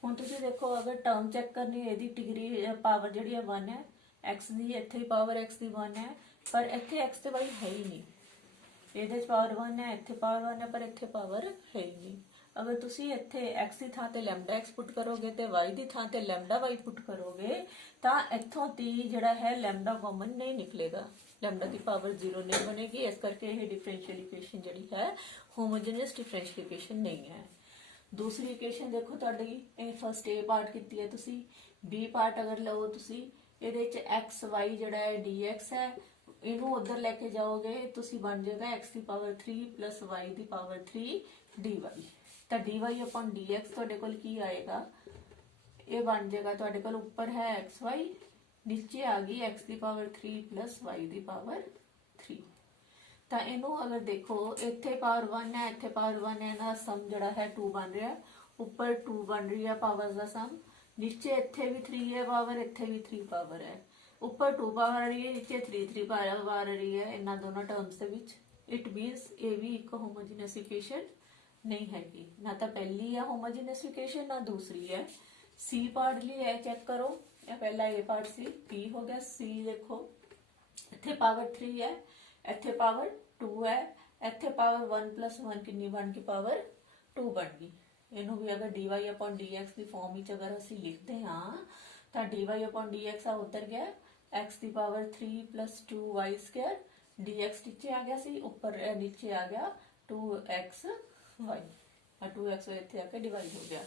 ਹੁਣ ਤੁਸੀਂ ਦੇਖੋ ਅਗਰ ਟਰਮ ਚੈੱਕ ਕਰਨੀ ਹੈ, ਇਹਦੀ ਡਿਗਰੀ ਪਾਵਰ ਜਿਹੜੀ ਹੈ 1 ਹੈ, x ਦੀ ਇੱਥੇ ਪਾਵਰ x ਦੀ 1 ਹੈ, ਪਰ ਇੱਥੇ x ਤੇ y ਹੈ ਹੀ ਨਹੀਂ। ਇਹਦੇ 'ਚ ਪਾਵਰ 1 ਹੈ, ਇੱਥੇ ਪਾਵਰ 1 ਹੈ, ਪਰ ਇੱਥੇ ਪਾਵਰ ਹੈ ਹੀ ਨਹੀਂ। ਅਗਰ ਤੁਸੀਂ ਇੱਥੇ x ਦੀ ਥਾਂ ਤੇ ਲੈਮਡਾ x ਪੁੱਟ ਕਰੋਗੇ ਤੇ y ਦੀ ਥਾਂ ਤੇ ਲੈਮਡਾ y ਪੁੱਟ ਕਰੋਗੇ ਤਾਂ ਇੱਥੋਂ ਦੀ ਜਿਹੜਾ ਹੈ ਲੈਮਡਾ ਕਾਮਨ ਨਹੀਂ ਨਿਕਲੇਗਾ, ਲੈਮਡਾ ਦੀ ਪਾਵਰ 0 ਨਹੀਂ ਬਣੇਗੀ। ਇਸ ਕਰਕੇ ਇਹ ਡਿਫਰੈਂਸ਼ੀਅਲ ਇਕੁਏਸ਼ਨ ਜਿਹੜੀ ਹੈ ਹੋਮੋਜੀਨੀਅਸ ਡਿਫਰੈਂਸ਼ੀਅਲ ਇਕੁਏਸ਼ਨ ਨਹੀਂ ਹੈ। दूसरी इक्वेशन देखो ਤੁਹਾਡੀ, ਇਹ ਫਸਟ A ਪਾਰਟ ਕੀਤੀ ਹੈ ਤੁਸੀਂ, B ਪਾਰਟ ਅਗਰ ਲਓ ਤੁਸੀਂ, ਇਹਦੇ ਵਿੱਚ x y ਜਿਹੜਾ ਹੈ dx ਹੈ, ਇਹਨੂੰ ਉਧਰ ਲੈ ਕੇ ਜਾਓਗੇ ਤੁਸੀਂ ਬਣ ਜਾਏਗਾ x ਦੀ ਪਾਵਰ 3 plus y ਦੀ ਪਾਵਰ 3 dy। ਤਾਂ dy upon dx ਤੁਹਾਡੇ ਕੋਲ ਕੀ ਆਏਗਾ? ਇਹ ਬਣ ਜਾਏਗਾ ਤੁਹਾਡੇ ਕੋਲ, ਉੱਪਰ ਹੈ xy, नीचे आ गई x ਦੀ ਪਾਵਰ 3 plus y ਦੀ ਪਾਵਰ 3। ਤਾਂ ਇਹਨੂੰ ਅਗਰ ਦੇਖੋ, ਇੱਥੇ ਪਾਵਰ 1 ਹੈ, ਇੱਥੇ ਪਾਵਰ 1 ਹੈ, ਇਹਦਾ ਸਮ ਜਿਹੜਾ ਹੈ 2 ਬਣ ਰਿਹਾ, ਉੱਪਰ 2 ਬਣ ਰਹੀ ਹੈ ਪਾਵਰ ਦਾ ਸਮ, ਨੀਚੇ ਇੱਥੇ ਵੀ 3 ਹੈ ਪਾਵਰ, ਇੱਥੇ ਵੀ 3 ਪਾਵਰ ਹੈ, ਉੱਪਰ 2 ਪਾਵਰ ਆ ਰਹੀ ਹੈ, ਨੀਚੇ 3 ਪਾਵਰ ਆ ਰਹੀ ਹੈ ਇਹਨਾਂ ਦੋਨੋਂ ਟਰਮਸ ਦੇ ਵਿੱਚ। ਇਟ ਮੀਨਸ ਇਹ ਵੀ ਇੱਕ ਹੋਮੋਜੀਨਸ ਇਕੁਏਸ਼ਨ ਨਹੀਂ ਹੈਗੀ, ਨਾ ਤਾਂ ਪਹਿਲੀ ਹੈ ਹੋਮੋਜੀਨਸ ਇਕੁਏਸ਼ਨ ਨਾ ਦੂਸਰੀ ਹੈ। ਸੀ ਪਾਰਟ ਲਈ ਇਹ ਚੈੱਕ ਕਰੋ, ਇਹ ਪਹਿਲਾ ਇਹ ਪਾਰਟ ਸੀ, ਪੀ ਹੋ ਗਿਆ, ਸੀ ਦੇਖੋ ਇੱਥੇ ਪਾਵਰ 3 ਹੈ, ਇੱਥੇ ਪਾਵਰ 2 ਹੈ, ਇੱਥੇ ਪਾਵਰ 1 plus 1 ਕਿੰਨੀ ਬਣ ਗਈ? ਪਾਵਰ 2 ਬਣ ਗਈ। ਇਹਨੂੰ ਵੀ ਅਗਰ dy/dx ਦੀ ਫਾਰਮ ਵਿੱਚ ਅਗਰ ਅਸੀਂ ਲਿਖਦੇ ਹਾਂ ਤਾਂ dy/dx ਆ ਉੱਤਰ ਗਿਆ x ਦੀ ਪਾਵਰ 3 + 2y² dx ਨੀਚੇ ਆ ਗਿਆ ਸੀ, ਉੱਪਰ ਨੀਚੇ ਆ ਗਿਆ 2xy, 2x ਇੱਥੇ ਆ ਕੇ ਡਿਵਾਈਡ ਹੋ ਗਿਆ,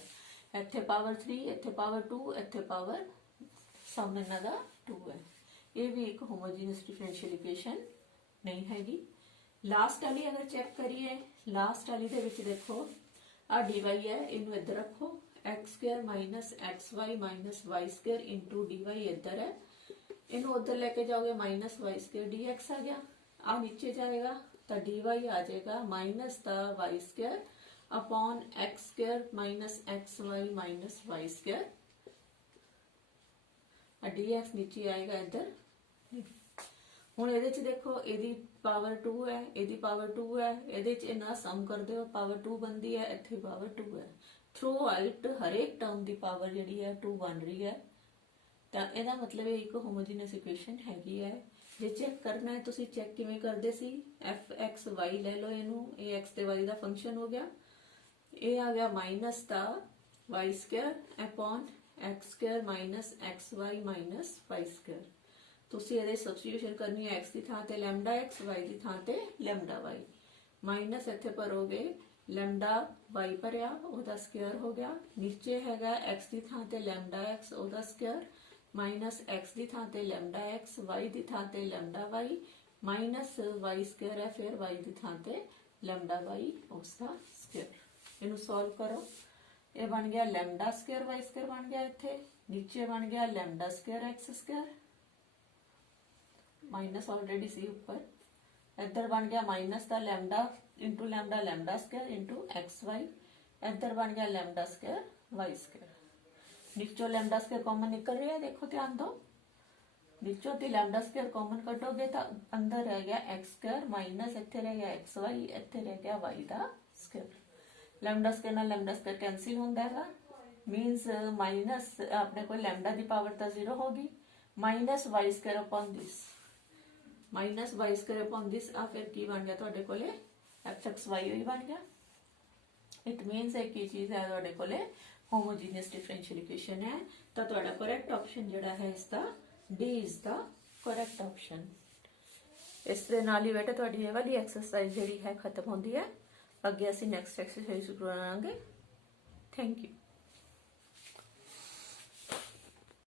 ਇੱਥੇ ਪਾਵਰ 3, ਇੱਥੇ ਪਾਵਰ 2, ਇੱਥੇ ਪਾਵਰ ਸਮ ਇਹਨਾਂ ਦਾ 2 ਹੈ। ਇਹ ਵੀ ਇੱਕ ਹੋਮੋਜੀਨਸ ਡਿਫਰੈਂਸ਼ੀਅਲ ਇਕੁਏਸ਼ਨ ਨਹੀਂ ਹੈਗੀ। ਲਾਸਟ ਵਾਲੀ ਅਗਰ ਚੈੱਕ ਕਰੀਏ, ਲਾਸਟ ਵਾਲੀ ਦੇ ਵਿੱਚ ਦੇਖੋ ਆ dy ਹੈ, ਇਹਨੂੰ ਇੱਧਰ ਰੱਖੋ, x² - xy - y² into dy ਇੱਧਰ ਹੈ, ਇਹਨੂੰ ਉੱਧਰ ਲੈ ਕੇ ਜਾਓਗੇ -y² dx ਆ ਗਿਆ, ਆ ਨੀਚੇ ਜਾਏਗਾ ਤਾਂ dy ਆ ਜਾਏਗਾ ਮਾਈਨਸ ਦਾ y² upon x² - xy - y², dx नीचे आएगा इधर। ਹੁਣ ਇਹਦੇ ਚ ਦੇਖੋ ਇਹਦੀ ਪਾਵਰ 2 ਹੈ, ਇਹਦੀ ਪਾਵਰ 2 ਹੈ, ਇਹਦੇ ਚ ਇਹਨਾਂ ਸਮ ਕਰਦੇ ਹੋ ਪਾਵਰ 2 ਬਣਦੀ ਹੈ, ਇੱਥੇ ਪਾਵਰ 2 ਹੈ। ਥਰੂ ਆਊਟ ਹਰੇਕ ਟਰਮ ਦੀ ਪਾਵਰ ਜਿਹੜੀ ਹੈ 2 ਬਣ ਰਹੀ ਹੈ, ਤਾਂ ਇਹਦਾ ਮਤਲਬ ਇਹ ਇੱਕ ਹੋਮੋਜੀਨਸ ਇਕੁਏਸ਼ਨ ਹੈਗੀ ਹੈ। ਜੇ ਚੈੱਕ ਕਰਨਾ ਹੈ ਤੁਸੀਂ ਚੈੱਕ ਕਿਵੇਂ ਕਰਦੇ ਸੀ, f(x, y) ਲੈ ਲਓ, ਇਹਨੂੰ ਇਹ x ਤੇ y ਦਾ ਫੰਕਸ਼ਨ ਹੋ ਗਿਆ, ਇਹ ਆ ਗਿਆ ਮਾਈਨਸ ਦਾ y² upon x² - xy - y²। ਤੁਸੀਂ ਇਹਦੇ ਸਬਸਟੀਟਿਊਸ਼ਨ ਕਰਨੀ ਹੈ, x ਦੀ ਥਾਂ ਤੇ λx, y ਦੀ ਥਾਂ ਤੇ λy, ਮਾਈਨਸ ਇੱਥੇ ਭਰੋਗੇ λy ਭਰਿਆ ਉਹਦਾ ਸਕੁਅਰ ਹੋ ਗਿਆ, ਨੀਚੇ ਹੈਗਾ x ਦੀ ਥਾਂ ਤੇ λx ਉਹਦਾ ਸਕੁਅਰ, ਮਾਈਨਸ x ਦੀ ਥਾਂ ਤੇ λx, y ਦੀ ਥਾਂ ਤੇ λy, ਮਾਈਨਸ y² ਹੈ, ਫਿਰ y ਦੀ ਥਾਂ ਤੇ λy ਉਸਦਾ ਸਕੁਅਰ। ਇਹਨੂੰ ਸੋਲਵ ਕਰੋ, ਇਹ ਬਣ ਗਿਆ λ² y² ਬਣ ਗਿਆ, ਇੱਥੇ ਨੀਚੇ ਬਣ ਗਿਆ λ² x², माइनस ऑलरेडी सी ऊपर, इधर बन गया माइनस का lambda into lambda λ² into xy, इधर बन गया λ² y²। नीचों λ² कॉमन निकल रहा है, देखो ध्यान दो, नीचों दी λ² कॉमन कटोगे तो अंदर रह गया x² माइनस इतने रह गया xy, इतने रह गया y का स्क्वायर। λ² नाल λ² कैंसिल होंदा है, मीनस माइनस अपने को लैम्डा की पावर तो 0 होगी, minus y² upon this, minus y² upon this, आ फिर की बन गया तुहाडे कोले f(x, y) बन गया। इट मीनस एक ही चीज है तुहाडे कोले होमोजीनियस डिफरेंशियल इक्वेशन है, तो तुहाडा करेक्ट ऑप्शन जिहड़ा है इसका D is the correct option. इस दे नाल ही बेटा तुहाडी ये वाली एक्सरसाइज जिहड़ी है खत्म होंदी है, अगे असीं नैक्सट एक्सरसाइज करांगे। Thank you.